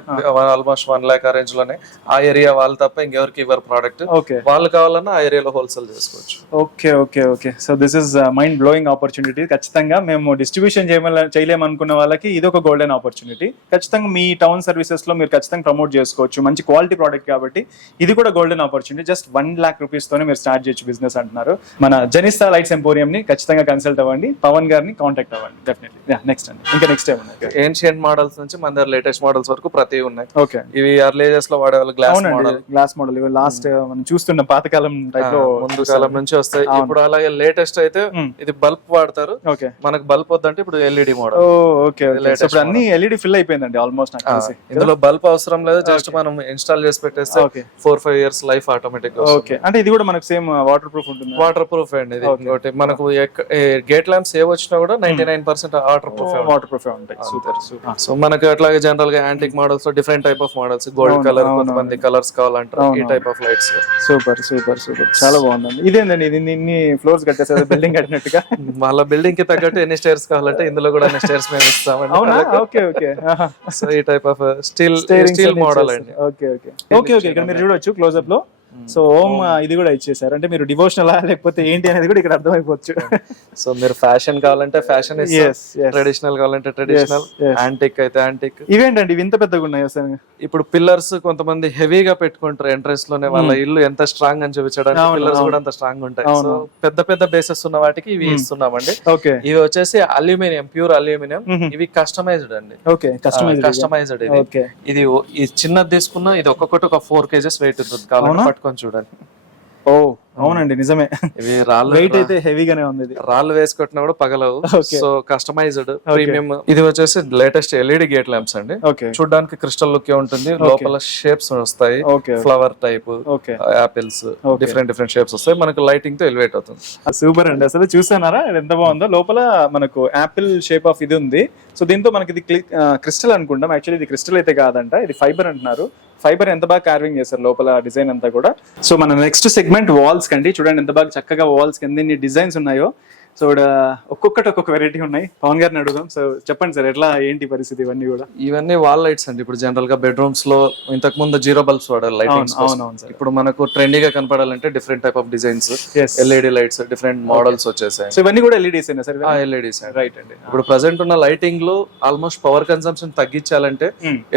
ఆల్మోస్ట్ 1 lakh ఆ రేంజ్ లోనే. ఆ ఏరియా వాళ్ళు తప్ప ఇంకెవరికి ఇవ్వరు ప్రోడక్ట్. వాళ్ళు కావాలన్నా ఆ ఏరియాలో హోల్సేల్ చేసుకోవచ్చు. Okay okay okay. So this is mind blowing opportunity. ఖచ్చితంగా మేము డిస్ట్రిబ్యూషన్ చేయలేమనుకున్న వాళ్ళకి ఇది ఒక గోల్డెన్ ఆపర్చునిటీ. ఖచ్చితంగా మీ టౌన్ సర్వీసెస్ లో మీరు ఖచ్చితంగా ప్రమోట్ చేసుకోవచ్చు. మంచి క్వాలిటీ ప్రోడక్ట్ కాబట్టి ఇది కూడా golden opportunity. Just 1 lakh rupees తోనే మీరు స్టార్ట్ చేయొచ్చు బిజినెస్ అంటున్నారు. మన జనిస్తా లైట్స్ ఎంపోరియం ని ఖచ్చితంగా కన్సల్ట్ అవ్వండి, పవన్ గారిని కాంటాక్ట్ అవ్వండి డెఫినెట్లీ. నెక్స్ట్ అండి, ఇంకా నెక్స్ట్ టైం ఏన్షియంట్ మోడల్స్ నుంచి మన దగ్గర లేటెస్ట్ మోడల్స్ వరకు ప్రతి ఉన్నాయి. ఓకే, ఇవి అర్లేజెస్ లో వాడే గ్లాస్ మోడల్ లాస్ట్ మనం చూస్తున్న పాతకాలం టైప్ లో ముందు కాలం నుంచి వస్తాయి. ఇప్పుడు అలాగే లేటెస్ట్ అయితే ఇది బల్బ్ వాడతారు. ఓకే, మనకు బల్బ్ వద్దంటే ఇప్పుడు ఎల్ఈడి మోడల్. ఓకే, ఇప్పుడు అన్ని ఎల్ఈడి ఫిల్ అయిపోయిందండి ఆల్మోస్ట్. ఇందులో బల్బ్ అవసరం లేదు, జస్ట్ మనం ఇన్స్టాల్ చేసి పెట్టేస్తే 4-5 years లైఫ్ ఆటోమేటిక్. ఓకే, అంటే ఇది కూడా మనకు సేమ్ వాటర్ ప్రూఫ్ ఉంటుంది. వాటర్ ప్రూఫ్ అండి ఇది. ఇంకోటి మనకు గేట్ ల్యాంప్స్ ఏ వచ్చినా కూడా 99% వాటర్ ప్రూఫ్ ఉంటాయి. Super super. సో మనకు అట్లాగే జనరల్ గా యాంటిక్ మోడల్స్ లో different type of models, gold colour, కొంతమంది కలర్స్ కావాలంటారు, ఈ type of lights. Super super super, చాలా బాగుందండి. ఇదేందండి, ఇది ఇన్ని ఫ్లోర్స్ కట్టేసారు బిల్డింగ్ కట్టినట్టుగా. వాళ్ళ బిల్డింగ్ కి తగ్గట్టు ఎన్ని స్టైర్స్ కావాలంటే ఇందులో కూడా అన్ని స్టైర్స్ మేము ఇస్తామండి. అవునా? Okay okay. సో ఈ టైప్ ఆఫ్ స్టీల్ మోడల్ అండి. Okay okay okay okay. ఇక్కడ మీరు చూడొచ్చు క్లోజ్అప్ లో. సో ఓం ఇది కూడా ఇచ్చేసారు. అంటే మీరు డివోషనల్ లేకపోతే ఏంటి అనేది కూడా ఇక్కడ అర్థమైపోవచ్చు. సో మీరు ఫ్యాషన్ కావాలంటే ఫ్యాషన్, ట్రెడిషనల్ కావాలంటే ట్రెడిషనల్, యాంటిక్ అయితే యాంటిక్. ఇవేంటండి ఇవి ఇంత పెద్దగా ఉన్నాయి అసలు? ఇప్పుడు పిల్లర్స్ కొంతమంది హెవీగా పెట్టుకుంటారు ఎంట్రెన్స్ లోనే, వాళ్ళ ఇల్లు ఎంత స్ట్రాంగ్ అని చూపించడానికి పిల్లర్స్ కూడా అంత స్ట్రాంగ్ ఉంటాయి. సో పెద్ద పెద్ద బేసెస్ ఉన్న వాటికి ఇవి ఇస్తున్నామండి. ఓకే, ఇవి వచ్చేసి అల్యూమినియం, ప్యూర్ అల్యూమినియం. ఇవి కస్టమైజ్డ్ అండి. Okay, customised. ఇది చిన్నది తీసుకున్నా ఇది ఒక్కొక్కటి ఒక 4 kgs వెయిట్ ఉంటుంది. కాబట్టి పట్టుకొని చూడండి. ఓ అవునండి, నిజమే. ఇవి రాళ్ళు వెయిట్ అయితే హెవీగానే ఉంది. రాళ్ళు వేసుకొట్టినా కూడా పగలవు. So customized premium. ఇది వచ్చేసి లేటెస్ట్ ఎల్ఈడి గేట్ ల్యాంప్స్ అండి. చూడడానికి క్రిస్టల్ లుక్ ఉంటుంది, లోపల షేప్స్ వస్తాయి, flower type, apples, different shapes వస్తాయి. మనకు లైటింగ్ తో ఎలివేట్ అవుతుంది. సూపర్ అండి, అసలు చూసానారా ఎంత బాగుందో. లోపల మనకు యాపిల్ షేప్ ఆఫ్ ఇది ఉంది. సో దీంతో మనకి ఇది క్రిస్టల్ అనుకుంటాం, యాక్చువల్లీ ఇది క్రిస్టల్ అయితే కాదంట, ఇది ఫైబర్ అంటున్నారు. ఫైబర్ ఎంత బాగా కార్వింగ్ చేస్తారు లోపల డిజైన్ అంతా కూడా. సో మన నెక్స్ట్ సెగ్మెంట్ వాల్స్ కండి. చూడండి ఎంత బాగా చక్కగా వాల్స్ కింద ఎన్ని డిజైన్స్ ఉన్నాయో. సో ఒక్కొక్కటి ఒక్కొక్క వెరైటీ ఉన్నాయి. పవన్ గారిని అడుగుదాం. సో చెప్పండి సార్, ఎట్లా ఏంటి పరిస్థితి ఇవన్నీ కూడా? ఇవన్నీ వాల్ లైట్స్ అండి. ఇప్పుడు జనరల్ గా బెడ్రూమ్స్ లో ఇంతకు ముందు జీరో బల్బ్స్ వాడాలి లైటింగ్స్. ఇప్పుడు మనకు ట్రెండీగా కనపడాలంటే different type of designs, LED lights, different models వచ్చేసాయి. సో ఇవన్నీ కూడా ఎల్ఈడీస్ అయినా సార్? ఎల్ఈడీస్, రైట్ అండి. ఇప్పుడు ప్రెసెంట్ ఉన్న లైటింగ్ లో ఆల్మోస్ట్ పవర్ కన్సంప్షన్ తగ్గించాలంటే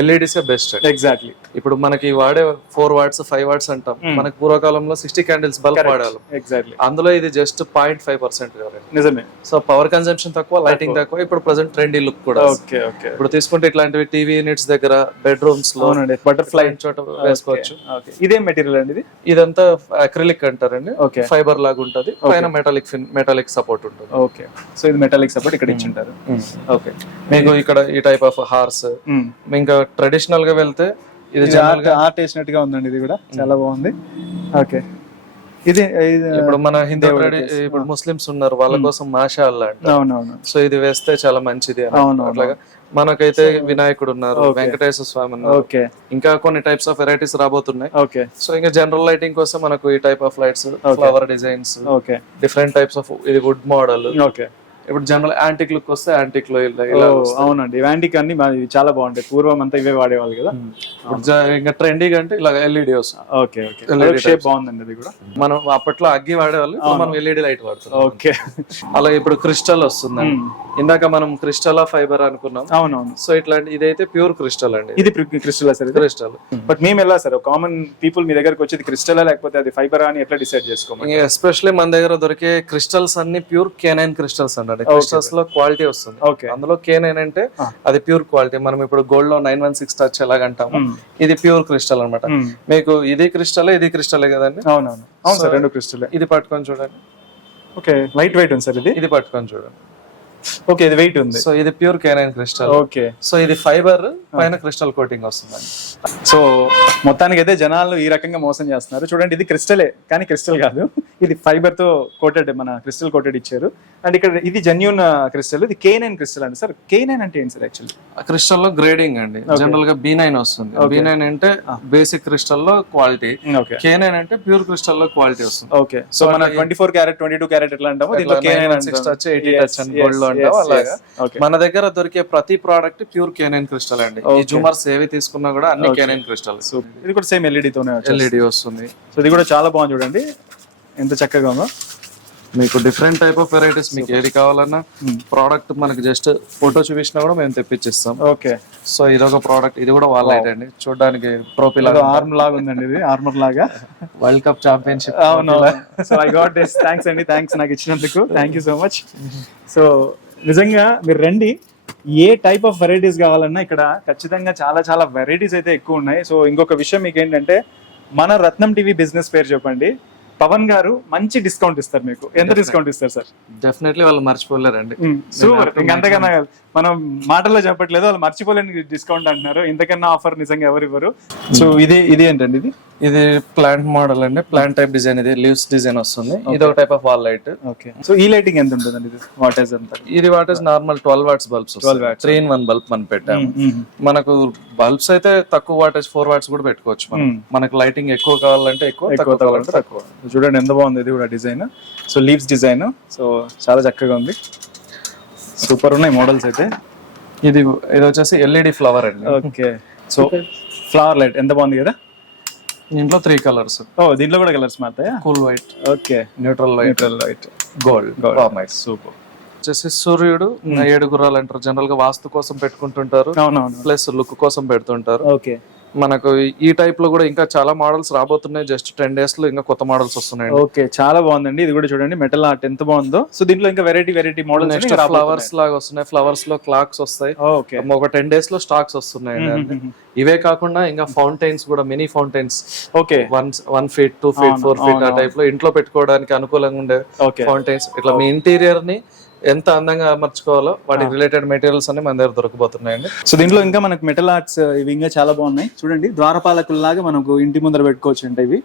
ఎల్ఈడీస్ బెస్ట్. ఎగ్జాక్ట్లీ. ఇప్పుడు మనకి వాడే 4 watts 5 watts అంటాం. మనకు పూర్వకాలంలో 60 candles బల్బ్ వాడాలి. ఎగ్జాక్ట్లీ. అందులో ఇది జస్ట్ 0.5%. నిజమే. సో పవర్ కన్సంప్షన్ తక్కువ, లైటింగ్ తక్కువ. ఇప్పుడు ప్రెసెంట్ ట్రెండీ లుక్ కూడా. Okay okay. ఇప్పుడు తీసుకుంటే ఇట్లాంటివి టీవీ యూనిట్స్ దగ్గర, బెడ్రూమ్స్ లో బటర్ఫ్లై చోట వేసుకోవచ్చు. ఇదేం మెటీరియల్ అండి ఇది? ఇదంతా అక్రిలిక్ అంటారండి. ఫైబర్ లాగా ఉంటది, పైన మెటాలిక్ సపోర్ట్ ఉంటుంది. ఓకే. సో ఇది మెటాలిక్ సపోర్ట్ ఇక్కడ ఇచ్చింటారు. ఓకే. మీకు ఇక్కడ ఈ టైప్ ఆఫ్ హార్స్. ఇంకా ట్రెడిషనల్ గా వెళ్తే ఇది ఆర్ట్ వేసినట్టుగా ఉందండి. ఇది కూడా చాలా బాగుంది. ఓకే. ఇది ఇప్పుడు మన హిందూ ఇప్పుడు ముస్లిమ్స్ ఉన్నారు, వాళ్ళ కోసం మాషా అల్లా అంటే. అవునవును. సో ఇది వేస్తే చాలా మంచిది. అట్లాగా మనకైతే వినాయకుడు ఉన్నారు, వెంకటేశ్వర స్వామి ఉన్నారు. ఇంకా కొన్ని టైప్స్ ఆఫ్ వెరైటీస్ రాబోతున్నాయి. ఓకే. సో ఇంకా జనరల్ లైటింగ్ కోసం మనకు ఈ type of lights, flower designs, different types of, ఇది వుడ్ మోడల్. ఓకే. ఇప్పుడు జనరల్ యాంటిక్ లుక్ వస్తే యాంటిక్ లో ఇలా అవునండి, ఇవాంటిక్ అన్ని ఇవి చాలా బాగుంటాయి. పూర్వం అంతా ఇవే వాడేవాళ్ళు కదా. ఇప్పుడు ఇంకా ట్రెండీగా అంటే ఇలా ఎల్ఈడి వస్తుంది. ఓకే ఓకే, షేప్ బాగుందండి అది కూడా. మనం అప్పట్లో అగ్గి వాడేవాళ్ళు, ఇప్పుడు మనం ఎల్ఈడి లైట్ వాడుతున్నాం. ఓకే, అలాగే ఇప్పుడు క్రిస్టల్ వస్తుంది. ఇందాక మనం క్రిస్టల్ ఫైబర్ అనుకున్నాం. అవునవును. సో ఇట్లాంటి ఇదైతే ప్యూర్ క్రిస్టల్ అండి. ఇది క్రిస్టల్ సార్? క్రిస్టల్. బట్ మేము ఎలా సార్ కామన్ పీపుల్ మీ దగ్గరకు వచ్చేది క్రిస్టల్ లేకపోతే అది ఫైబర్ అని ఎట్లా డిసైడ్ చేసుకోవాలి? ఎస్పెషల్లీ మన దగ్గర దొరికే క్రిస్టల్స్ అన్ని ప్యూర్ K9 క్రిస్టల్స్ అండి. క్రిస్టల్స్ లో క్వాలిటీ వస్తుంది. ఓకే, అందులో K9 అంటే అది ప్యూర్ క్వాలిటీ. మనం ఇప్పుడు గోల్డ్ లో 916 టచ్ ఎలాగంటాము, ఇది ప్యూర్ క్రిస్టల్ అన్నమాట. మీకు ఇది క్రిస్టల్, ఇది క్రిస్టల్ కదండి? అవునవును. అవును సార్, రెండు క్రిస్టల్. ఇది పట్టుకొని చూడండి. ఓకే, లైట్ వెయిట్ ఉంది సార్ ఇది. ఇది పట్టుకొని చూడండి. ఓకే, ఇది వెయిట్ ఉంది. సో ఇది pure K9 crystal. Okay, so ఇది ఫైబర్ పైన క్రిస్టల్ కోటింగ్ వస్తుందండి. సో మొత్తానికి అయితే జనాలు ఈ రకంగా మోసం చేస్తున్నారు. చూడండి, ఇది క్రిస్టలే కానీ క్రిస్టల్ కాదు, ఇది ఫైబర్ తో కోటెడ్, మన క్రిస్టల్ కోటెడ్ ఇచ్చారు. అండ్ ఇక్కడ ఇది జెన్యూన్ క్రిస్టల్, ఇది K9 క్రిస్టల్ అండి. సార్ K9 అంటే ఏంటి సార్? యాక్చువల్లీ క్రిస్టల్ లో గ్రేడింగ్ అండి. జనరల్ గా B9 వస్తుంది. B9 అంటే బేసిక్ క్రిస్టల్ లో క్వాలిటీ, K9 అంటే ప్యూర్ క్రిస్టల్ లో క్వాలిటీ వస్తుంది. ఓకే, సో మన 24 క్యారెట్ 22 క్యారెట్ ఎట్లా అంటామో దీంట్లో K9 టచ్ 80 టచ్ అని గోల్డ్ లో అంటాం. అలాగా మన దగ్గర దొరికే ప్రతి ప్రోడక్ట్ ప్యూర్ K9 క్రిస్టల్ అండి. ఈ జూమర్స్ ఏవి తీసుకున్నా కూడా అన్ని K9 క్రిస్టల్. ఇది కూడా సేమ్ ఎల్ఈడి తోనే ఎల్ఈడి వస్తుంది. సో ఇది కూడా చాలా బాగుంది, చూడండి ఎంత చక్కగా ఉందో. మీకు డిఫరెంట్ టైప్ ఆఫ్ వెరైటీస్, మీకు ఏది కావాలన్నా ప్రోడక్ట్ మనకి జస్ట్ ఫోటో చూపించినా కూడా మేము తెప్పించిస్తాం. ఓకే, సో ఇదొక ప్రోడక్ట్, ఇది కూడా వాళ్ళ లైట్ అండి. చూడడానికి ట్రోఫీ లాగా, ఆర్మ్ లాగా ఉందండి. ఇది ఆర్మర్ లాగా, వరల్డ్ కప్ ఛాంపియన్షిప్. అవును. So I got this. Thanks అండి, థ్యాంక్స్ నాకు ఇచ్చినందుకు. Thank you so much. So నిజంగా మీరు రండి, ఏ టైప్ ఆఫ్ వెరైటీస్ కావాలన్నా ఇక్కడ ఖచ్చితంగా చాలా చాలా వెరైటీస్ అయితే ఎక్కువ ఉన్నాయి. సో ఇంకొక విషయం మీకు ఏంటంటే, మన రత్నం టీవీ బిజినెస్ పేరు చెప్పండి, పవన్ గారు మంచి డిస్కౌంట్ ఇస్తారు. మీకు ఎంత డిస్కౌంట్ ఇస్తారు సార్? డెఫినెట్లీ వాళ్ళు మర్చిపోలేరండి. సూపర్, ఇంకంతకన్నా మనం మాటల్లో చెప్పట్లేదు, వాళ్ళు మర్చిపోలేని డిస్కౌంట్ అంటున్నారు. ఇంతకన్నా ఆఫర్ నిజంగా ఎవరు ఇవ్వరు. సో ఇది ఏంటండి? ఇది ప్లాంట్ మోడల్ అండి, ప్లాంట్ టైప్ డిజైన్. ఇది లీవ్స్ డిజైన్ వస్తుంది. ఇది ఒక type of wall light. Okay, so ఈ లైటింగ్ ఎంత ఉంటుందండి? ఇది వాటేజ్ ఎంత? ఇది wattage normal 12 watts bulbs, 3-in-1 bulb మనం పెట్టాము. మనకు బల్బ్స్ అయితే తక్కువ వాటేజ్ 4 వాట్స్ కూడా పెట్టుకోవచ్చు. మనకు లైటింగ్ ఎక్కువ కావాలంటే ఎక్కువ, తక్కువ కావాలంటే తక్కువ. చూడండి ఎంత బాగుంది ఇది కూడా design. So leaves design, so చాలా చక్కగా ఉంది. సూపర్ ఉన్నాయి మోడల్స్ అయితే. ఇది వచ్చేసి ఎల్ఈడి ఫ్లవర్ అండి. ఓకే, సో ఫ్లవర్ లైట్ ఎంత బాగుంది కదా. దీంట్లో 3 కలర్స్. దీంట్లో కూడా కలర్స్ మారుతాయా? Cool white, okay, neutral light, gold. Super. వచ్చేసి సూర్యుడు 7 గుర్రాలు అంటారు. జనరల్ గా వాస్తు కోసం పెట్టుకుంటుంటారు, ప్లస్ లుక్ కోసం పెడుతుంటారు. ఓకే, మనకు ఈ టైప్ లో కూడా ఇంకా చాలా మోడల్స్ రాబోతున్నాయి. జస్ట్ 10 days లో ఇంకా కొత్త మోడల్స్ వస్తున్నాయి. ఓకే, చాలా బాగుందండి. ఇది కూడా చూడండి, మెటల్ ఆర్ట్ ఎంత బాగుందో. సో దీంట్లో ఇంకా వెరైటీ మోడల్స్. నెక్స్ట్ ఫ్లవర్స్ లాగా వస్తున్నాయి. ఫ్లవర్స్ లో క్లాక్స్ వస్తాయి. ఓకే, ఒక 10 days లో స్టాక్స్ వస్తున్నాయి. ఇవే కాకుండా ఇంకా ఫౌంటైన్స్ కూడా, mini fountains. Okay, 1 feet 2 feet 4 feet ఆ టైప్ లో ఇంట్లో పెట్టుకోవడానికి అనుకూలంగా ఉండే ఫౌంటైన్స్. ఇట్లా మీ ఇంటీరియర్ ని ఎంత అందంగా అమర్చుకోవాలో వాటికి రిలేటెడ్ మెటీరియల్స్ అన్ని మన దగ్గర దొరకబోతున్నాయండి. సో దీంట్లో ఇంకా మనకు మెటల్ ఆర్ట్స్ ఇవి ఇంకా చాలా బాగున్నాయి. చూడండి, ద్వారపాలకుల్లాగా మనకు ఇంటి ముందర పెట్టుకోవచ్చు అంటే ఇవి.